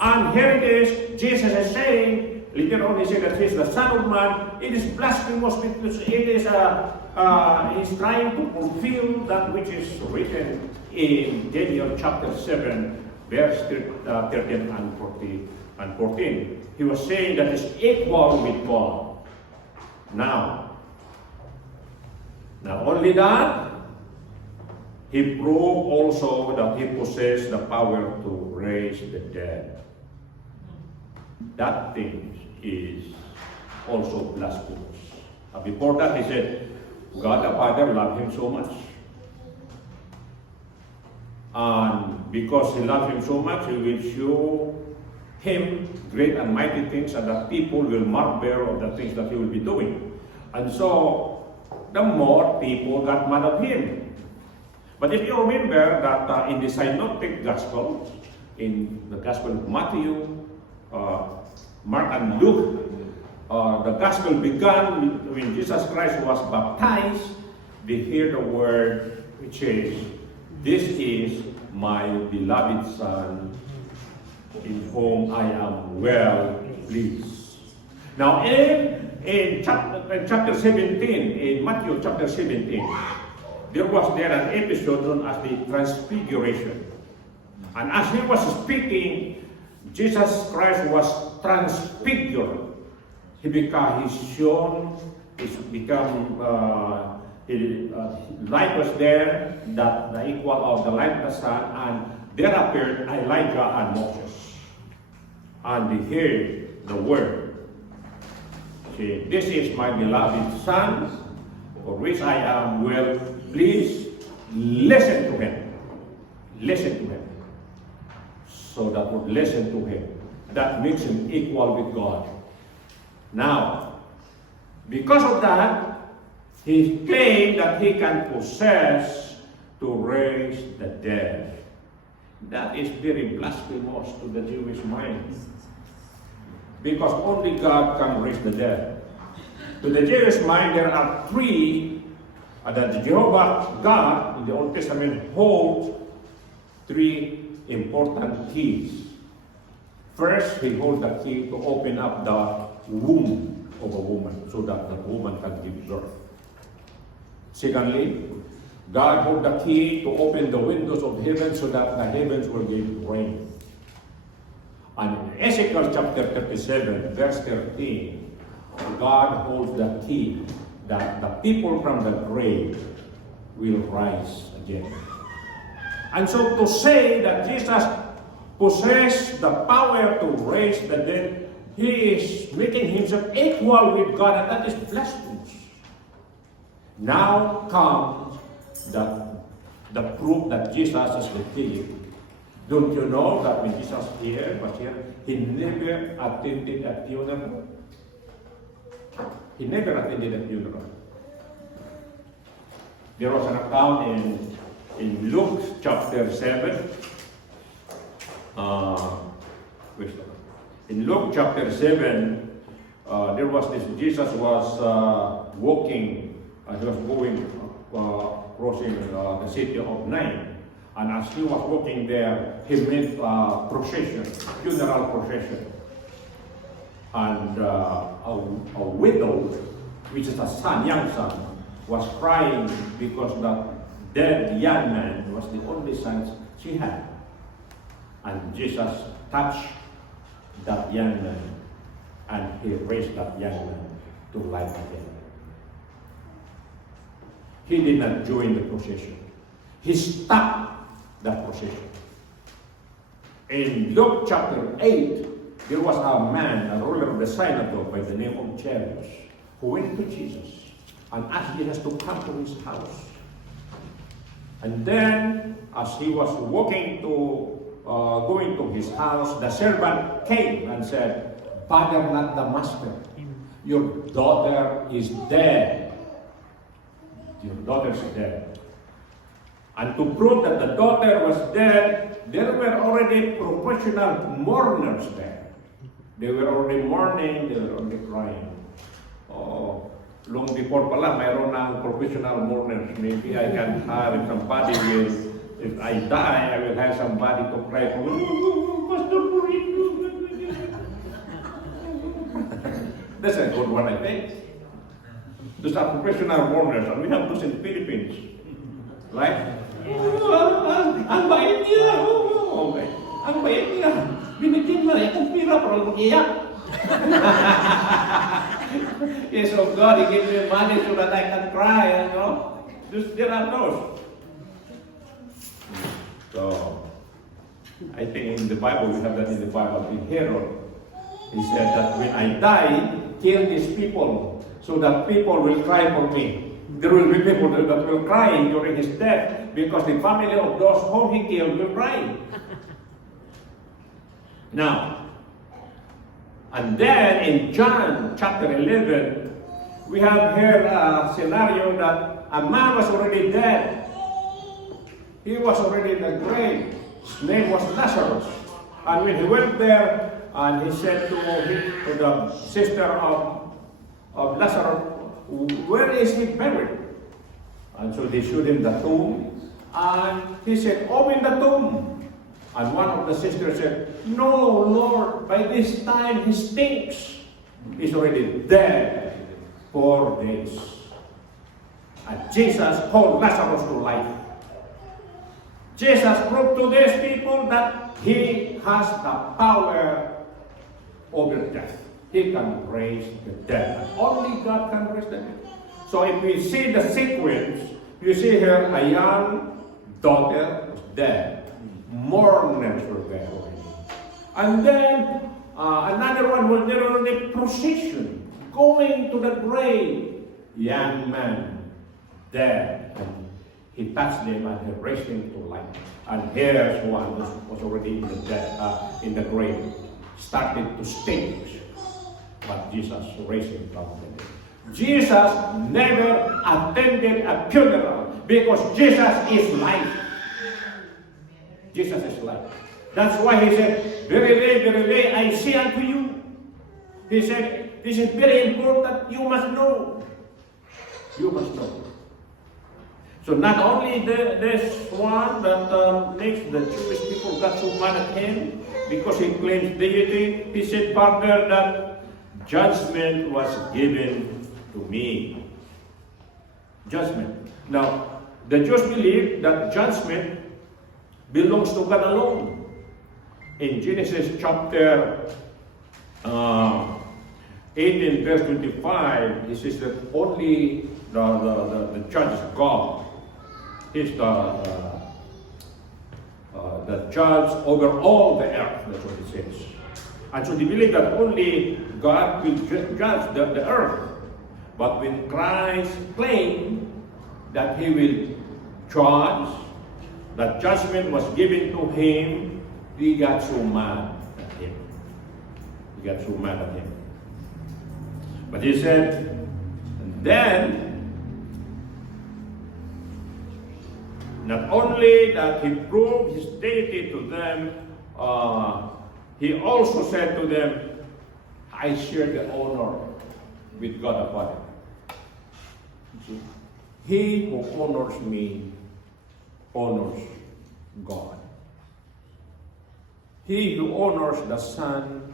And here it is, Jesus is saying, later on he said that he is the Son of Man. It is blasphemous because it is he's trying to fulfill that which is written in Daniel chapter 7, verse 13 and 14. He was saying that he's equal with God. Now, not only that, he proved also that he possessed the power to raise the dead. That thing is also blasphemous. Before that, he said, God the Father loved him so much. And because he loved him so much, he will show him great and mighty things, and that people will marvel of the things that he will be doing. And so, the more people got mad at him. But if you remember that in the Synoptic Gospel, in the Gospel of Matthew, Mark and Luke, the Gospel began when Jesus Christ was baptized. They hear the word which says, "This is my beloved Son, in whom I am well pleased." Now in chapter 17, in Matthew chapter 17, there was there an episode known as the Transfiguration. And as he was speaking, Jesus Christ was transfigured. His light was there, that the equal of the light of the sun, and there appeared Elijah and Moses. And they heard the word. See, "This is my beloved Son, for which I am well pleased. Listen to him." Listen to him. So that would listen to him. That makes him equal with God. Now, because of that, he claimed that he can possess to raise the dead. That is very blasphemous to the Jewish mind. Because only God can raise the dead. To the Jewish mind, there are three, that Jehovah God in the Old Testament holds three important keys. First, he holds the key to open up the womb of a woman so that the woman can give birth. Secondly, God holds the key to open the windows of heaven so that the heavens will give rain. And in Ezekiel chapter 37, verse 13, God holds the key that the people from the grave will rise again. And so to say that Jesus possessed the power to raise the dead, he is making himself equal with God, and that is blasphemous. Now comes the proof that Jesus is the king. Don't you know that when Jesus was here, he never attended a funeral? He never attended a funeral. There was an account in Luke chapter 7. In Luke chapter 7, there was this, Jesus was walking, he was going, crossing the city of Nain. And as he was walking there, he met a procession, funeral procession. And a widow, which is a son, young son, was crying because the dead young man was the only son she had. And Jesus touched that young man, and he raised that young man to life again. He did not join the procession. He stopped that procession. In Luke chapter 8, there was a man, a ruler of the synagogue by the name of Jairus, who went to Jesus and asked Jesus to come to his house. And then, as he was walking to going to his house, the servant came and said, "Bother not the master. Your daughter is dead." Your daughter is dead. And to prove that the daughter was dead, there were already professional mourners there. They were already mourning, they were already crying. Oh, long before pala, mayroon ng professional mourners. Maybe I can have somebody with, if I die, I will have somebody to cry for me. Pastor, that's a good one, I think. Those are professional mourners, and we have those in the Philippines. Right? Ang bait niya! Okay. Ang bait niya! Binigyan mo na itong pira para mag-iyak. Yes, oh God, He gave me money so that I can cry, you know? There are those. So, I think in the Bible, we have that in the Bible. In Herod, he said that when I die, kill these people so that people will cry for me. There will be people that will cry during his death because the family of those whom he killed will cry. Now, and then in John chapter 11, we have here a scenario that a man was already dead. He was already in the grave. His name was Lazarus. And when he went there, and he said to the sister of Lazarus, "Where is he buried?" And so they showed him the tomb. And he said, "Open the tomb." And one of the sisters said, "No, Lord, by this time he stinks. He's already dead 4 days." And Jesus called Lazarus to life. Jesus proved to these people that He has the power over death. He can raise the dead. And only God can raise the dead. So if we see the sequence, you see here a young daughter was dead. Mourners were there already. And then another one was there on the procession, going to the grave. Young man, dead. And he touched them and he raised him to life. And here's one was already in the grave, started to stink. But Jesus raised him from the dead. Jesus never attended a funeral because Jesus is life. Jesus is life. That's why he said, verily, I say unto you. He said, this is very important. You must know. You must know. So not only this one that makes the Jewish people got so mad at him because he claims deity, he said further that judgment was given to me. Judgment. Now, the Jews believe that judgment belongs to God alone. In Genesis chapter 18, verse 25, it says that only the judge is God. He's the judge over all the earth. That's what it says. And so they believe that only God will judge the earth. But when Christ claimed that He will judge, that judgment was given to Him, He got so mad at Him. He got so mad at Him. But He said, and then, not only that He proved His deity to them, He also said to them, I share the honor with God the Father. See? He who honors me honors God. He who honors the Son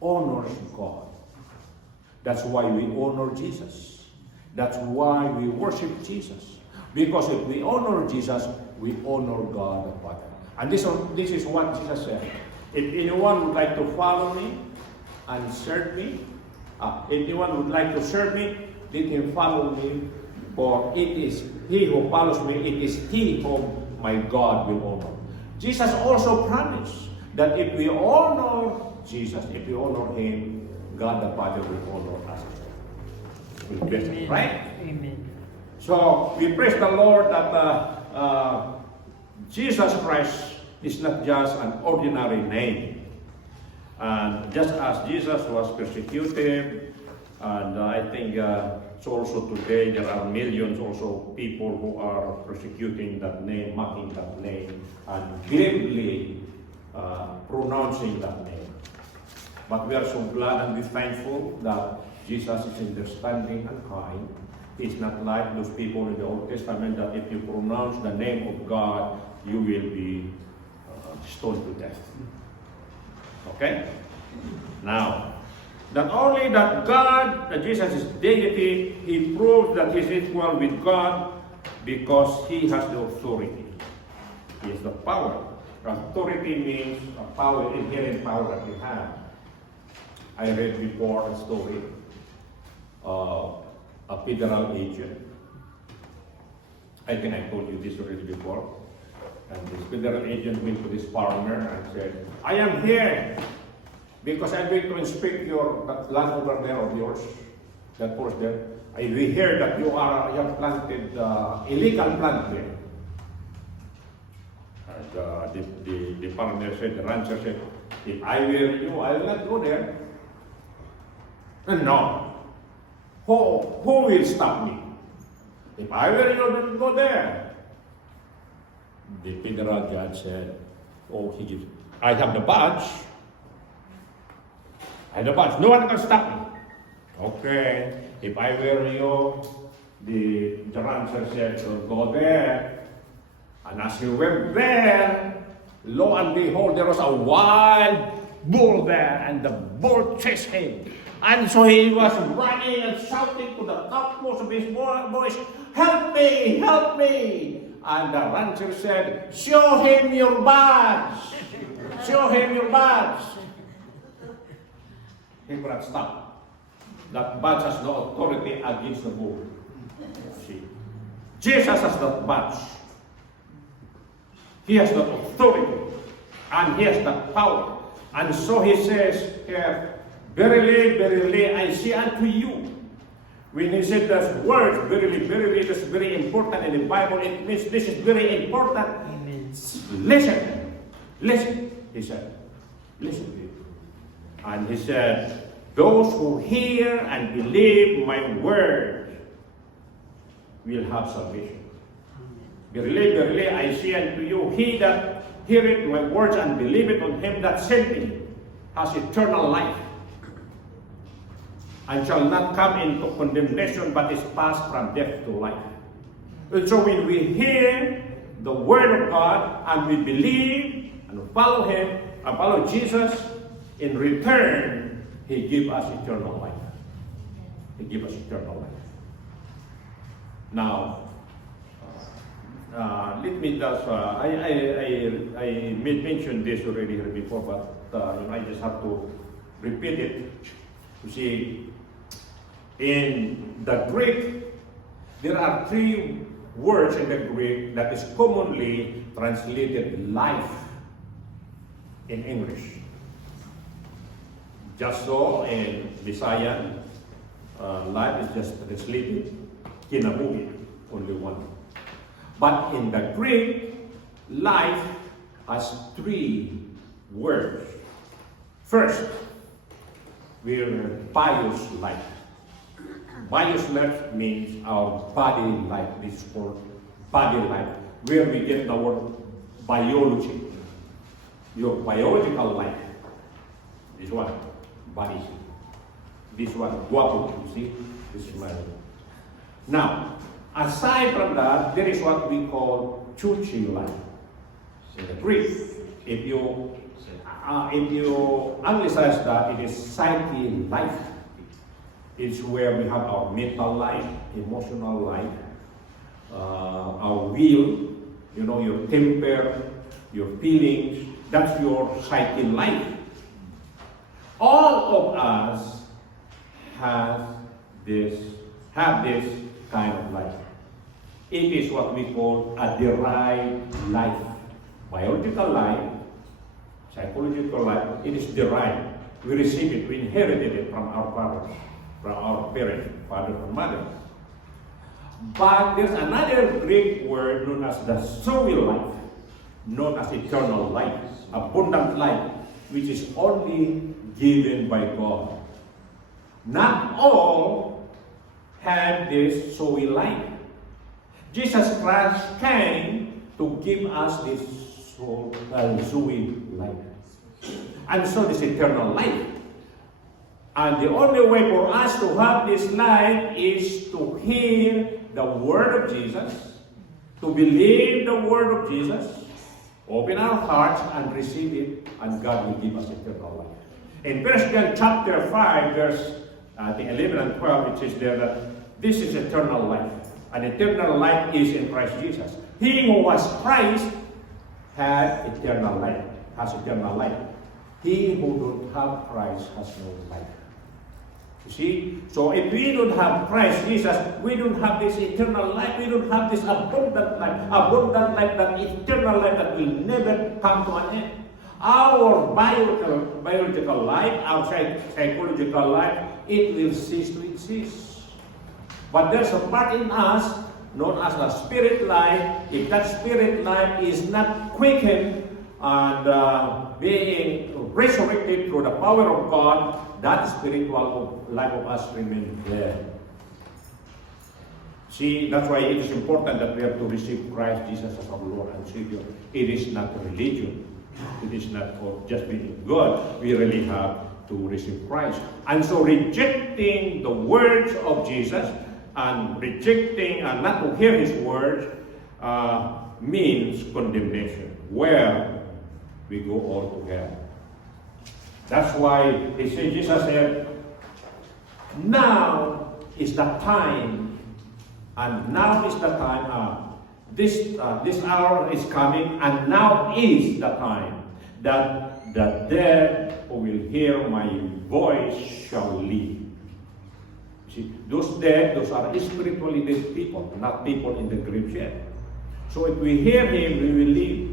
honors God. That's why we honor Jesus. That's why we worship Jesus. Because if we honor Jesus, we honor God the Father. And this is what Jesus said. If anyone would like to follow me and serve me, anyone would like to serve me, let him follow me. For it is he who follows me, it is he whom my God will honor. Jesus also promised that if we honor Jesus, if we honor him, God the Father will honor us. Right? Amen. So we praise the Lord that Jesus Christ is not just an ordinary name. And just as Jesus was persecuted, and I think so also today there are millions also people who are persecuting that name, mocking that name, and glibly pronouncing that name. But we are so glad and we thankful that Jesus is understanding and kind. It's not like those people in the Old Testament that if you pronounce the name of God, you will be stoned to death. Okay? Now, not only that Jesus is deity, he proves that he is equal with God because he has the authority. He has the power. Authority means a power, inherent power that we have. I read before a story of a federal agent. I think I told you this already before. And this federal agent went to this farmer and said, I am here because I'm going to inspect that land over there of yours, that forest there. We hear that you have planted illegal plant there. And the farmer said, the rancher said, if I were you, I will not go there. And no. Who will stop me? If I were you, don't go there. The federal judge said, I have the badge. I have the badge. No one can stop me. Okay. If I were you, the rancher said, go there. And as he went there, lo and behold, there was a wild bull there, and the bull chased him. And so he was running and shouting to the topmost of his voice, help me, help me. And the rancher said, show him your badge. Show him your badge. He could not stop. That badge has no authority against the bull. See, Jesus has that badge. He has the authority. And he has the power. And so he says here, verily, verily, I say unto you. When he said those words, verily, verily, it is very important in the Bible. It means this is very important. Amen. Listen. Listen, he said. Listen to it. And he said, those who hear and believe my word will have salvation. Verily, verily, I say unto you, he that heareth my words and believeth on him that sent me has eternal life, and shall not come into condemnation, but is passed from death to life. And so when we hear the word of God and we believe and follow him and follow Jesus, in return, he gives us eternal life. He gives us eternal life. Now, let me just, I made mention this already here before, but I just have to repeat it. You see, in the Greek, there are three words in the Greek that is commonly translated life in English. Just so in Visayan, life is just translated kinabuhi, only one. But in the Greek, life has three words. First, we're bios life. Bios life means our body life. This is called body life, where we get the word biology. Your biological life. This one, body. This one, guapo. You see? This is my. Now, aside from that, there is what we call chuchi life. In the Greek, if you anglicize that, it is psyche life. It's where we have our mental life, emotional life, our will, your temper, your feelings. That's your psyche life. All of us have this kind of life. It is what we call a derived life. Biological life, psychological life, it is derived. We receive it, we inherited it from our fathers, from our parents, father and mother. But there's another Greek word known as the Zoe life, known as eternal life, abundant life, which is only given by God. Not all have this Zoe life. Jesus Christ came to give us this Zoe life. And so this eternal life. And the only way for us to have this life is to hear the word of Jesus, to believe the word of Jesus, open our hearts and receive it, and God will give us eternal life. In 1 John chapter 5, verse 11 and 12, it says there that this is eternal life. And eternal life is in Christ Jesus. He who was Christ had eternal life, has eternal life. He who don't have Christ has no life. You see? So if we don't have Christ Jesus, we don't have this eternal life. We don't have this abundant life, that eternal life that will never come to an end. Our biological life, our psychological life, it will cease to exist. But there's a part in us known as the spirit life. If that spirit life is not quickened and being resurrected through the power of God, that spiritual life of us remains there. See, that's why it is important that we have to receive Christ Jesus as our Lord and Savior. It is not a religion. It is not for just being good. We really have to receive Christ. And so rejecting the words of Jesus and rejecting and not to hear His words means condemnation, where we go all to hell. That's why Jesus said, now is the time, and now is the time, this hour is coming, and now is the time that the dead who will hear my voice shall live. See, those dead, those are spiritually dead people, not people in the grave yet. So if we hear Him, we will live.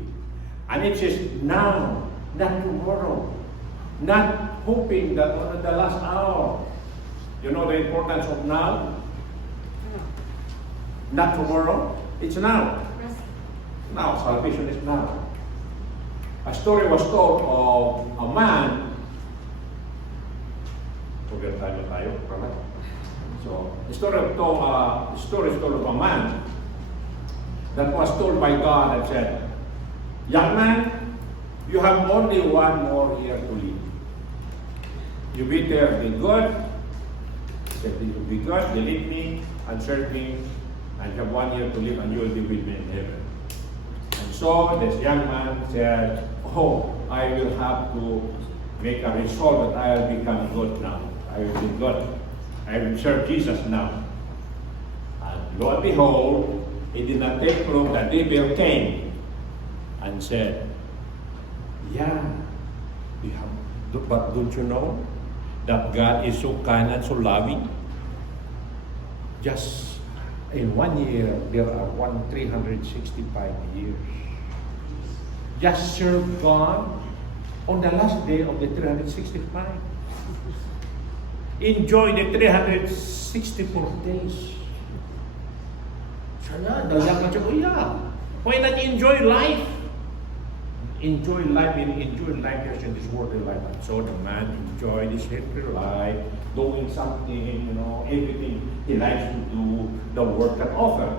And it says now, not tomorrow. Not hoping that on the last hour. You know the importance of now? Not tomorrow, it's now. Now, salvation is now. A story was told of a man. Forget tayo. So, the story is told of a man that was told by God and said, young man, you have only one more year to live. You better be good, believe me, and serve me, and you have 1 year to live, and you will be with me in heaven. And so this young man said, oh, I will have to make a resolve that I will become good now. I will be good. I will serve Jesus now. And lo and behold, it did not take long, the devil came and said, yeah, but don't you know that God is so kind and so loving? Just in 1 year, there are 365 years. Just serve God on the last day of the 365. Enjoy the 364 days. Why not enjoy life? Enjoy life just in this worldly life. And so the man enjoyed his earthly life, doing something, everything he likes to do, the work can offer.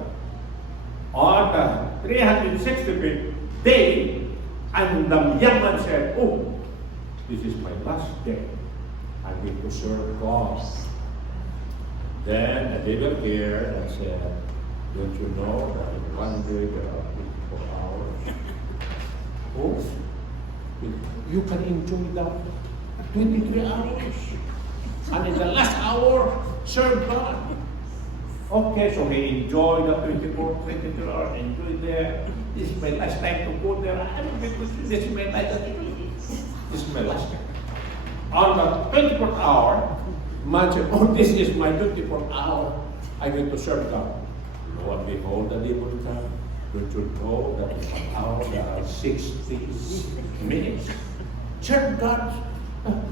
On the 365th day, and the young man said, oh, this is my last day. I need to serve God. Then the devil here and said, don't you know that in one day there are 24 hours? Oh, you can enjoy that 23 hours. And in the last hour, serve God. Okay, so he enjoyed the 22 hours, enjoyed there. This is my last time to go there. I don't think this is my last time. This is my last time. On the 24th hour, man said, oh, this is my 24th hour. I going to serve God. Lo and behold, the devil come. Don't you know that in an hour there are 60 minutes? Serve God.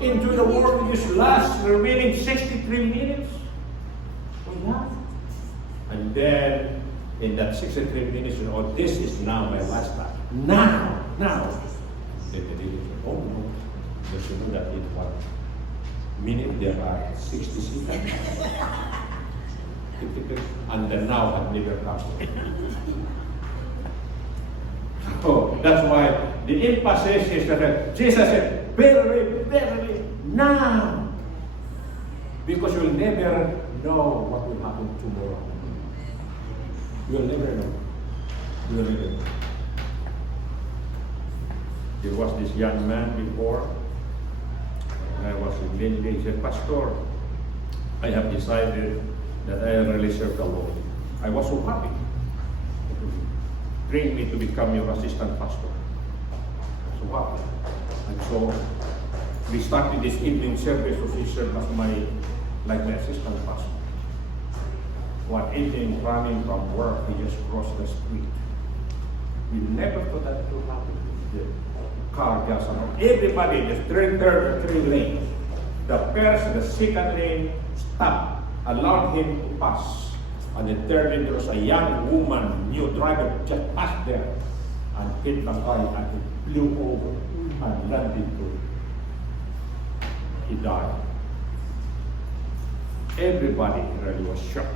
Enjoy the world this last remaining 63 minutes. Oh, yeah. And then, in that 63 minutes, you know, this is now my last time. Now. Then the devil said, oh no. Because you know that in 1 minute there are 60 seconds. And then now have never come. So that's why the emphasis is that Jesus said, verily, verily, now. Because you'll never know what will happen tomorrow. You'll never know. You'll never know. There was this young man before, and I was in Lindy. He said, Pastor, I have decided that I really serve the Lord. I was so happy. Bring me to become your assistant pastor. So happy. And so we started this evening service, so he served as my assistant pastor. One evening, coming from work, he just crossed the street. We never thought that it would happen. The car just around. Everybody just turned the 3 lanes. The first, the second lane stopped, allowed him to pass. And the third lane, there was a young woman, new driver, just passed there and hit the guy and he flew over and landed to it. He died. Everybody really was shocked.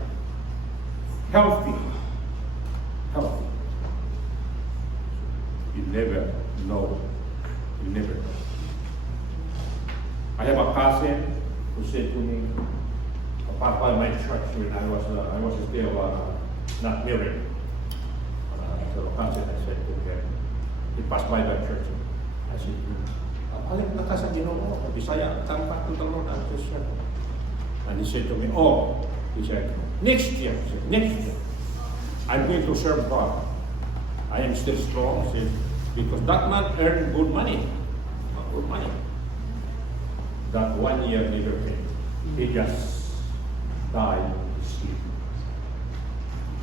Healthy. You never know. You never know. I have a cousin who said to me, apart from my church when I was still not married. So a cousin, I said to him, he passed by my church. I said, Alek na ka sa Ginoo, Bisaya, tampak to the Lord, I'm Christian. And he said to me, oh, he said, next year, I'm going to serve God. I am still strong, he said, because that man earned good money. Good money. That 1 year never came. He just died in his sleep.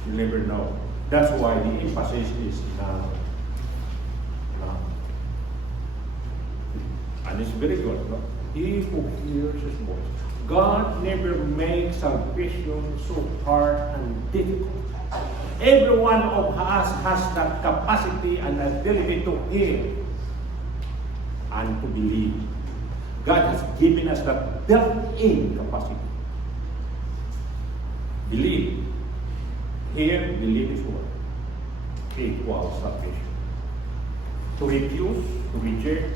You never know. That's why the emphasis is now. Now. And it's very good. No? He who hears his voice. God never makes salvation so hard and difficult. Every one of us has that capacity and ability to hear and to believe. God has given us that built-in capacity. Believe. Hear, believe His word. Equals salvation. To refuse, to reject,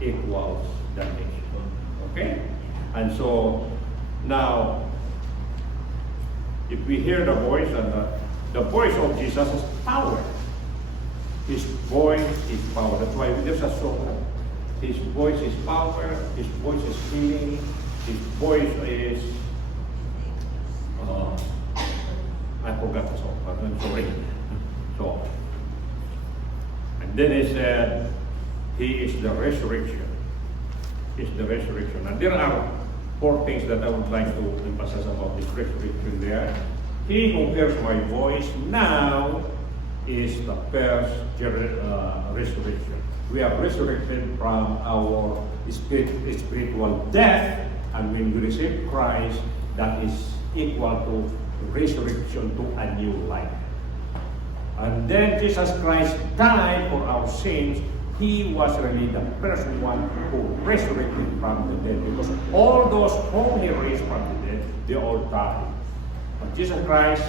equals damnation. Okay? And so, now, if we hear the voice, and the voice of Jesus is power. His voice is power. That's why there's a song. His voice is power. His voice is healing. His voice is... I forgot the song. I'm sorry. So, and then he said, He is the resurrection. He is the resurrection. And there are 4 things that I would like to emphasize about this resurrection there. He who hears my voice now is the first resurrection. We are resurrected from our spiritual death, and when we receive Christ, that is equal to resurrection to a new life. And then Jesus Christ died for our sins. He was really the first one who resurrected from the dead, because all those whom He raised from the dead, they all died. But Jesus Christ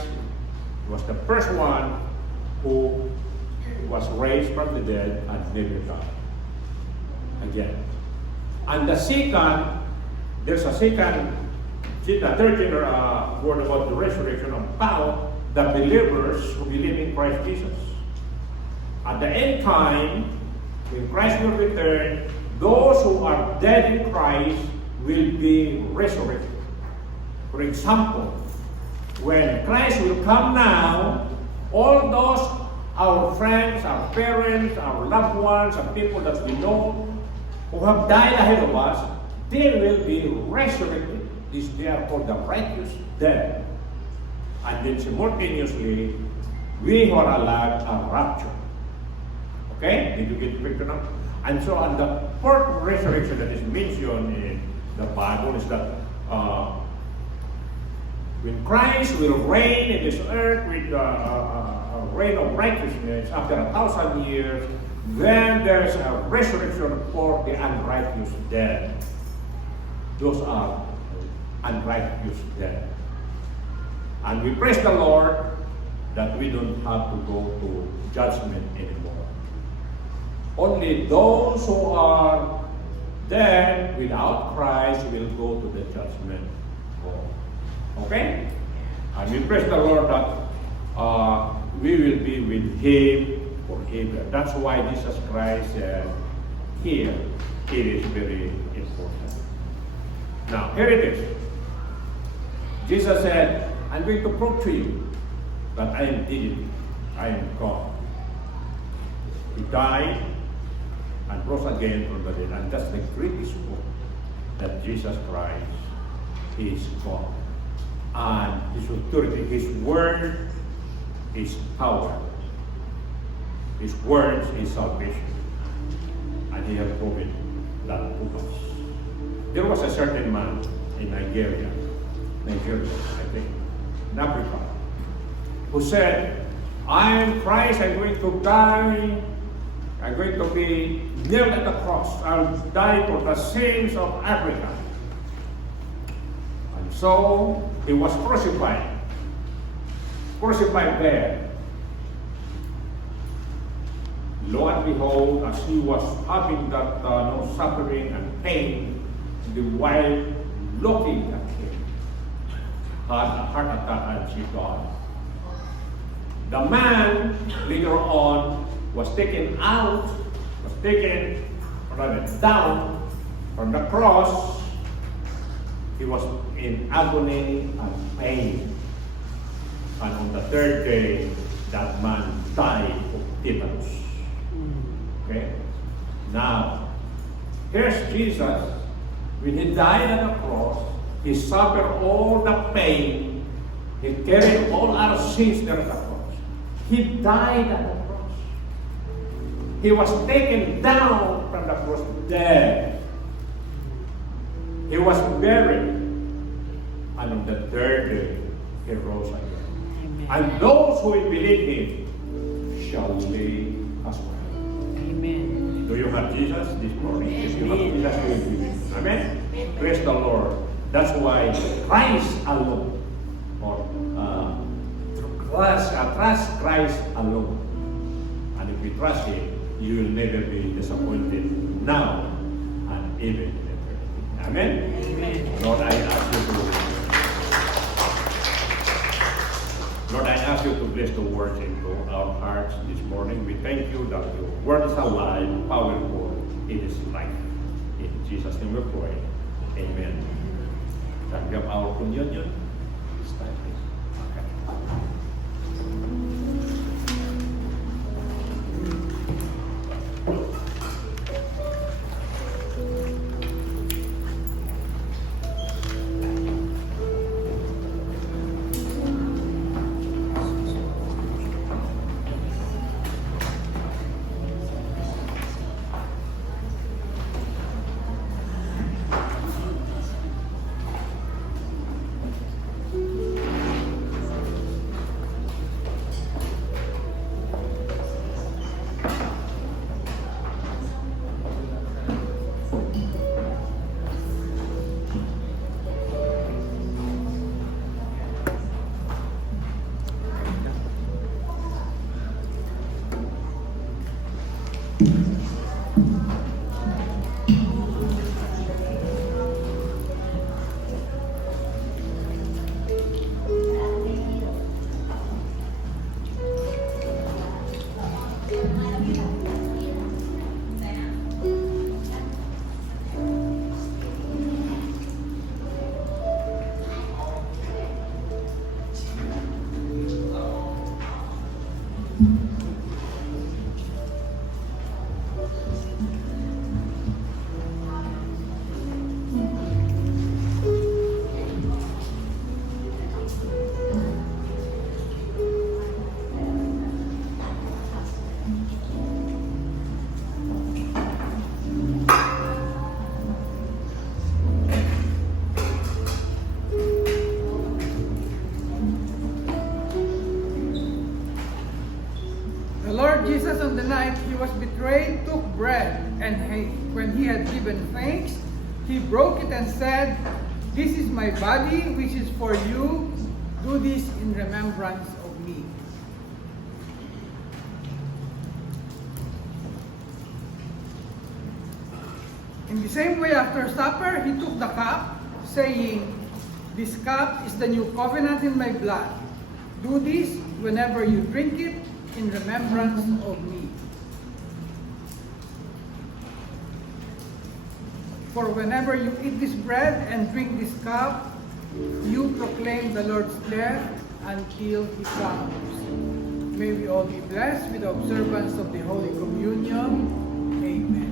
was the first one who was raised from the dead and never died again. And the second, there's a third word about the resurrection about the believers who believe in Christ Jesus. At the end time, when Christ will return, those who are dead in Christ will be resurrected. For example, when Christ will come now, all those, our friends, our parents, our loved ones, and people that we know who have died ahead of us, they will be resurrected. This they are called the righteous dead. And then simultaneously, we who are alive are raptured. Okay? Did you get the picture now? And so, on the fourth resurrection that is mentioned in the Bible is that when Christ will reign in this earth with a reign of righteousness after 1,000 years, then there is a resurrection for the unrighteous dead. Those are unrighteous dead. And we praise the Lord that we don't have to go to judgment anymore. Only those who are dead without Christ will go to the judgment hall. Okay? And we praise the Lord that we will be with Him forever. That's why Jesus Christ said, here, it is very important. Now, here it is. Jesus said, I'm going to prove to you that I am deity. I am God. He died and rose again from the dead. And that's the greatest proof that Jesus Christ is God. And His authority, His word is power. His words is salvation. And He has proven that to us. There was a certain man in Nigeria, I think, in Africa, who said, I am Christ, I'm going to die, I'm going to be nailed at the cross, I'll die for the sins of Africa. And so he was crucified there. Lo and behold, as he was having that suffering and pain, the wife looking at him had a heart attack and she died. The man later on was taken down from the cross. He was in agony and pain. And on the third day, that man died of tetanus. Okay? Now, here's Jesus. When He died on the cross, He suffered all the pain. He carried all our sins there at the cross. He died on the cross. He was taken down from the cross dead. He was buried. And on the third day, He rose again. Amen. And those who will believe Him shall live as well. Amen. Do you have Jesus this morning? If you have Jesus, you will believe. Amen? Praise the Lord. That's why Christ alone, or trust Christ alone. And if you trust Him, you will never be disappointed now and even in eternity. Amen? Amen. Lord, I ask you to bless the words into our hearts this morning. We thank you that your word is alive, powerful, it is life. In Jesus' name we pray. Amen. Tanggap our communion. This time, please. The Lord Jesus, on the night he was betrayed, took bread, and when he had given thanks, he broke it and said, "This is my body, which is for you. Do this in remembrance of me." In the same way, after supper, he took the cup, saying, "This cup is the new covenant in my blood. Do this whenever you drink it in remembrance of me. For whenever you eat this bread and drink this cup, you proclaim the Lord's death until he comes." May we all be blessed with the observance of the Holy Communion. Amen.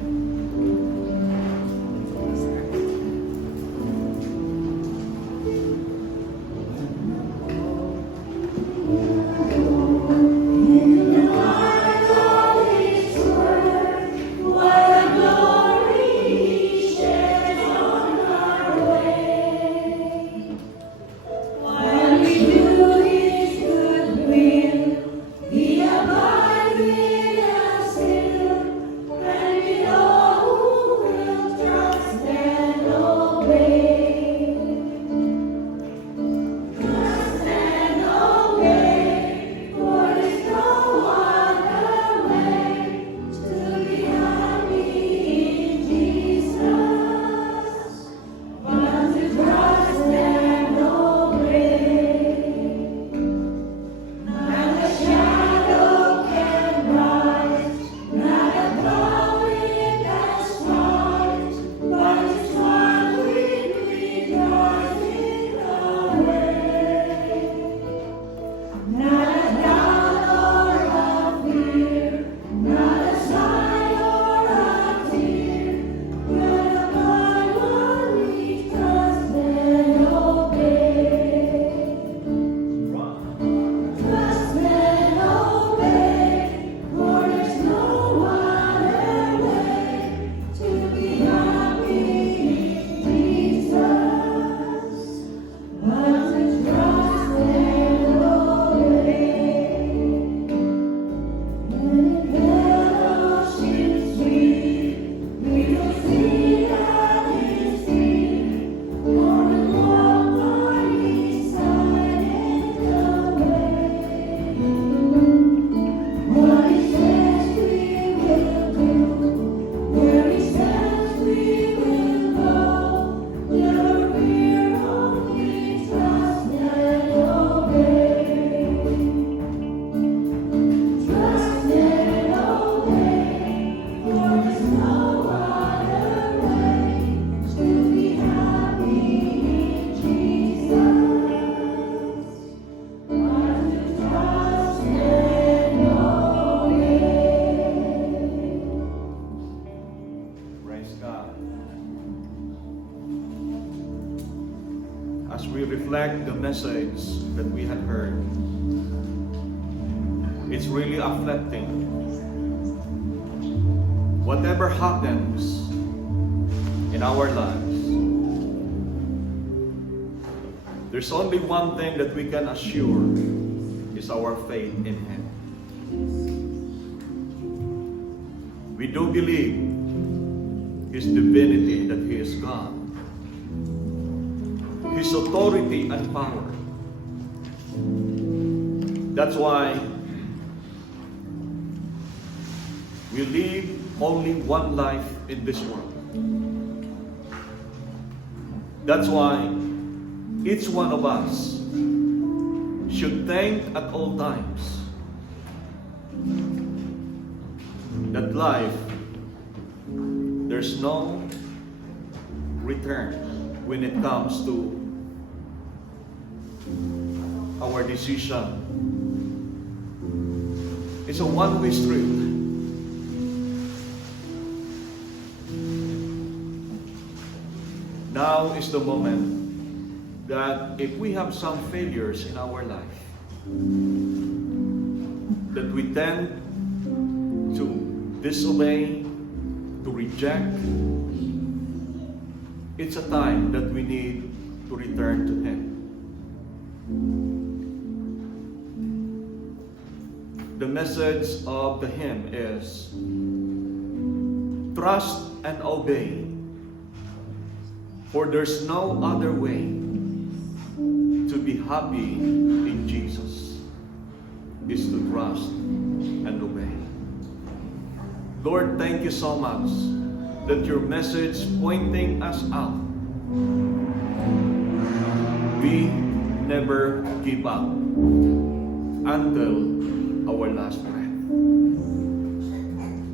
As we reflect the message that we had heard, it's really uplifting. Whatever happens in our lives, there's only one thing that we can assure is our faith in Him. We do believe His divinity, that He is God, His authority and power. That's why we live only one life in this world. That's why each one of us should think at all times that life, there's no return when it comes to our decision It's a one-way street. Now is the moment that if we have some failures in our life, that we tend to disobey, to reject, it's a time that we need to return to Him. The message of the hymn is trust and obey, for there's no other way to be happy in Jesus is to trust and obey. Lord, thank you so much that your message pointing us out. We never give up until our last breath.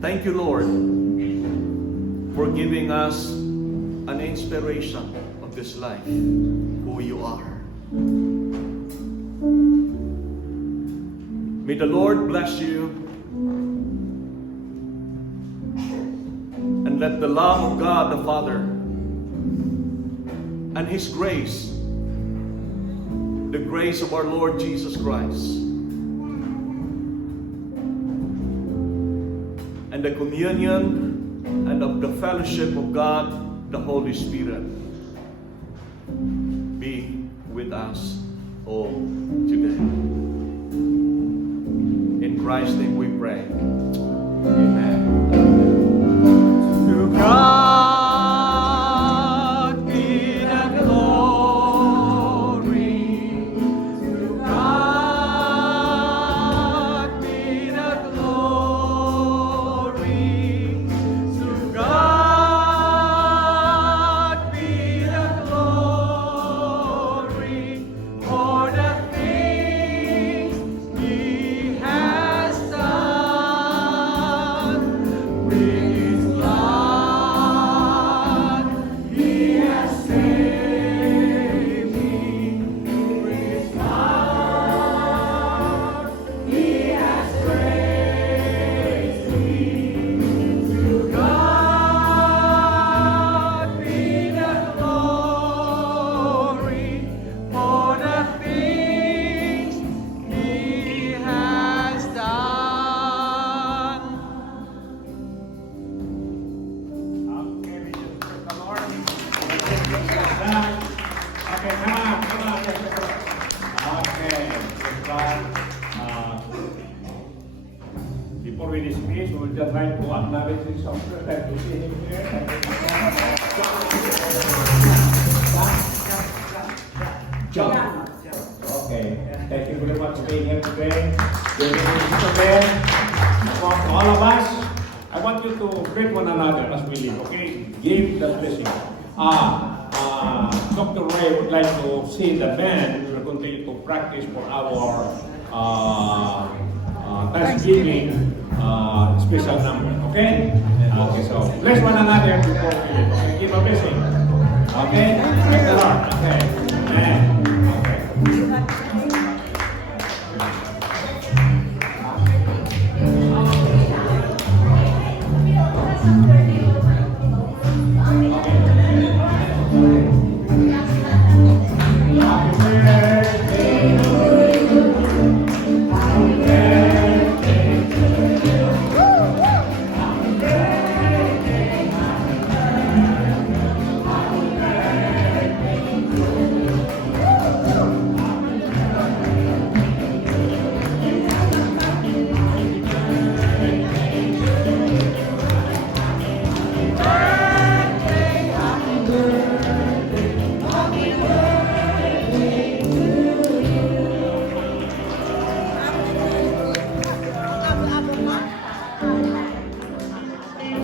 Thank you, Lord, for giving us an inspiration of this life, who you are. May the Lord bless you, and let the love of God the Father and His grace, the grace of our Lord Jesus Christ, and the communion and of the fellowship of God, the Holy Spirit, be with us all today. In Christ's name we pray. Amen. To God be the glory. To God be the glory. To God be the glory for the things He has done. With His blood He has saved me. With His blood He has raised me. To God be the glory for the things He has done. Okay, we just praise the Lord. Okay, come on. Okay, praise God. Before we dismiss, we would just like to acknowledge this officer that you see him here. John. Okay, thank you very much for being here today. Good evening, today. For all of us, I want you to greet one another as we leave, okay? Give the blessing. Dr. Ray would like to see the band. We will continue to practice for our Thanksgiving special number, okay? Okay, so bless one another before we leave. Okay, give a blessing. Okay? Bless the Lord. Okay. Amen.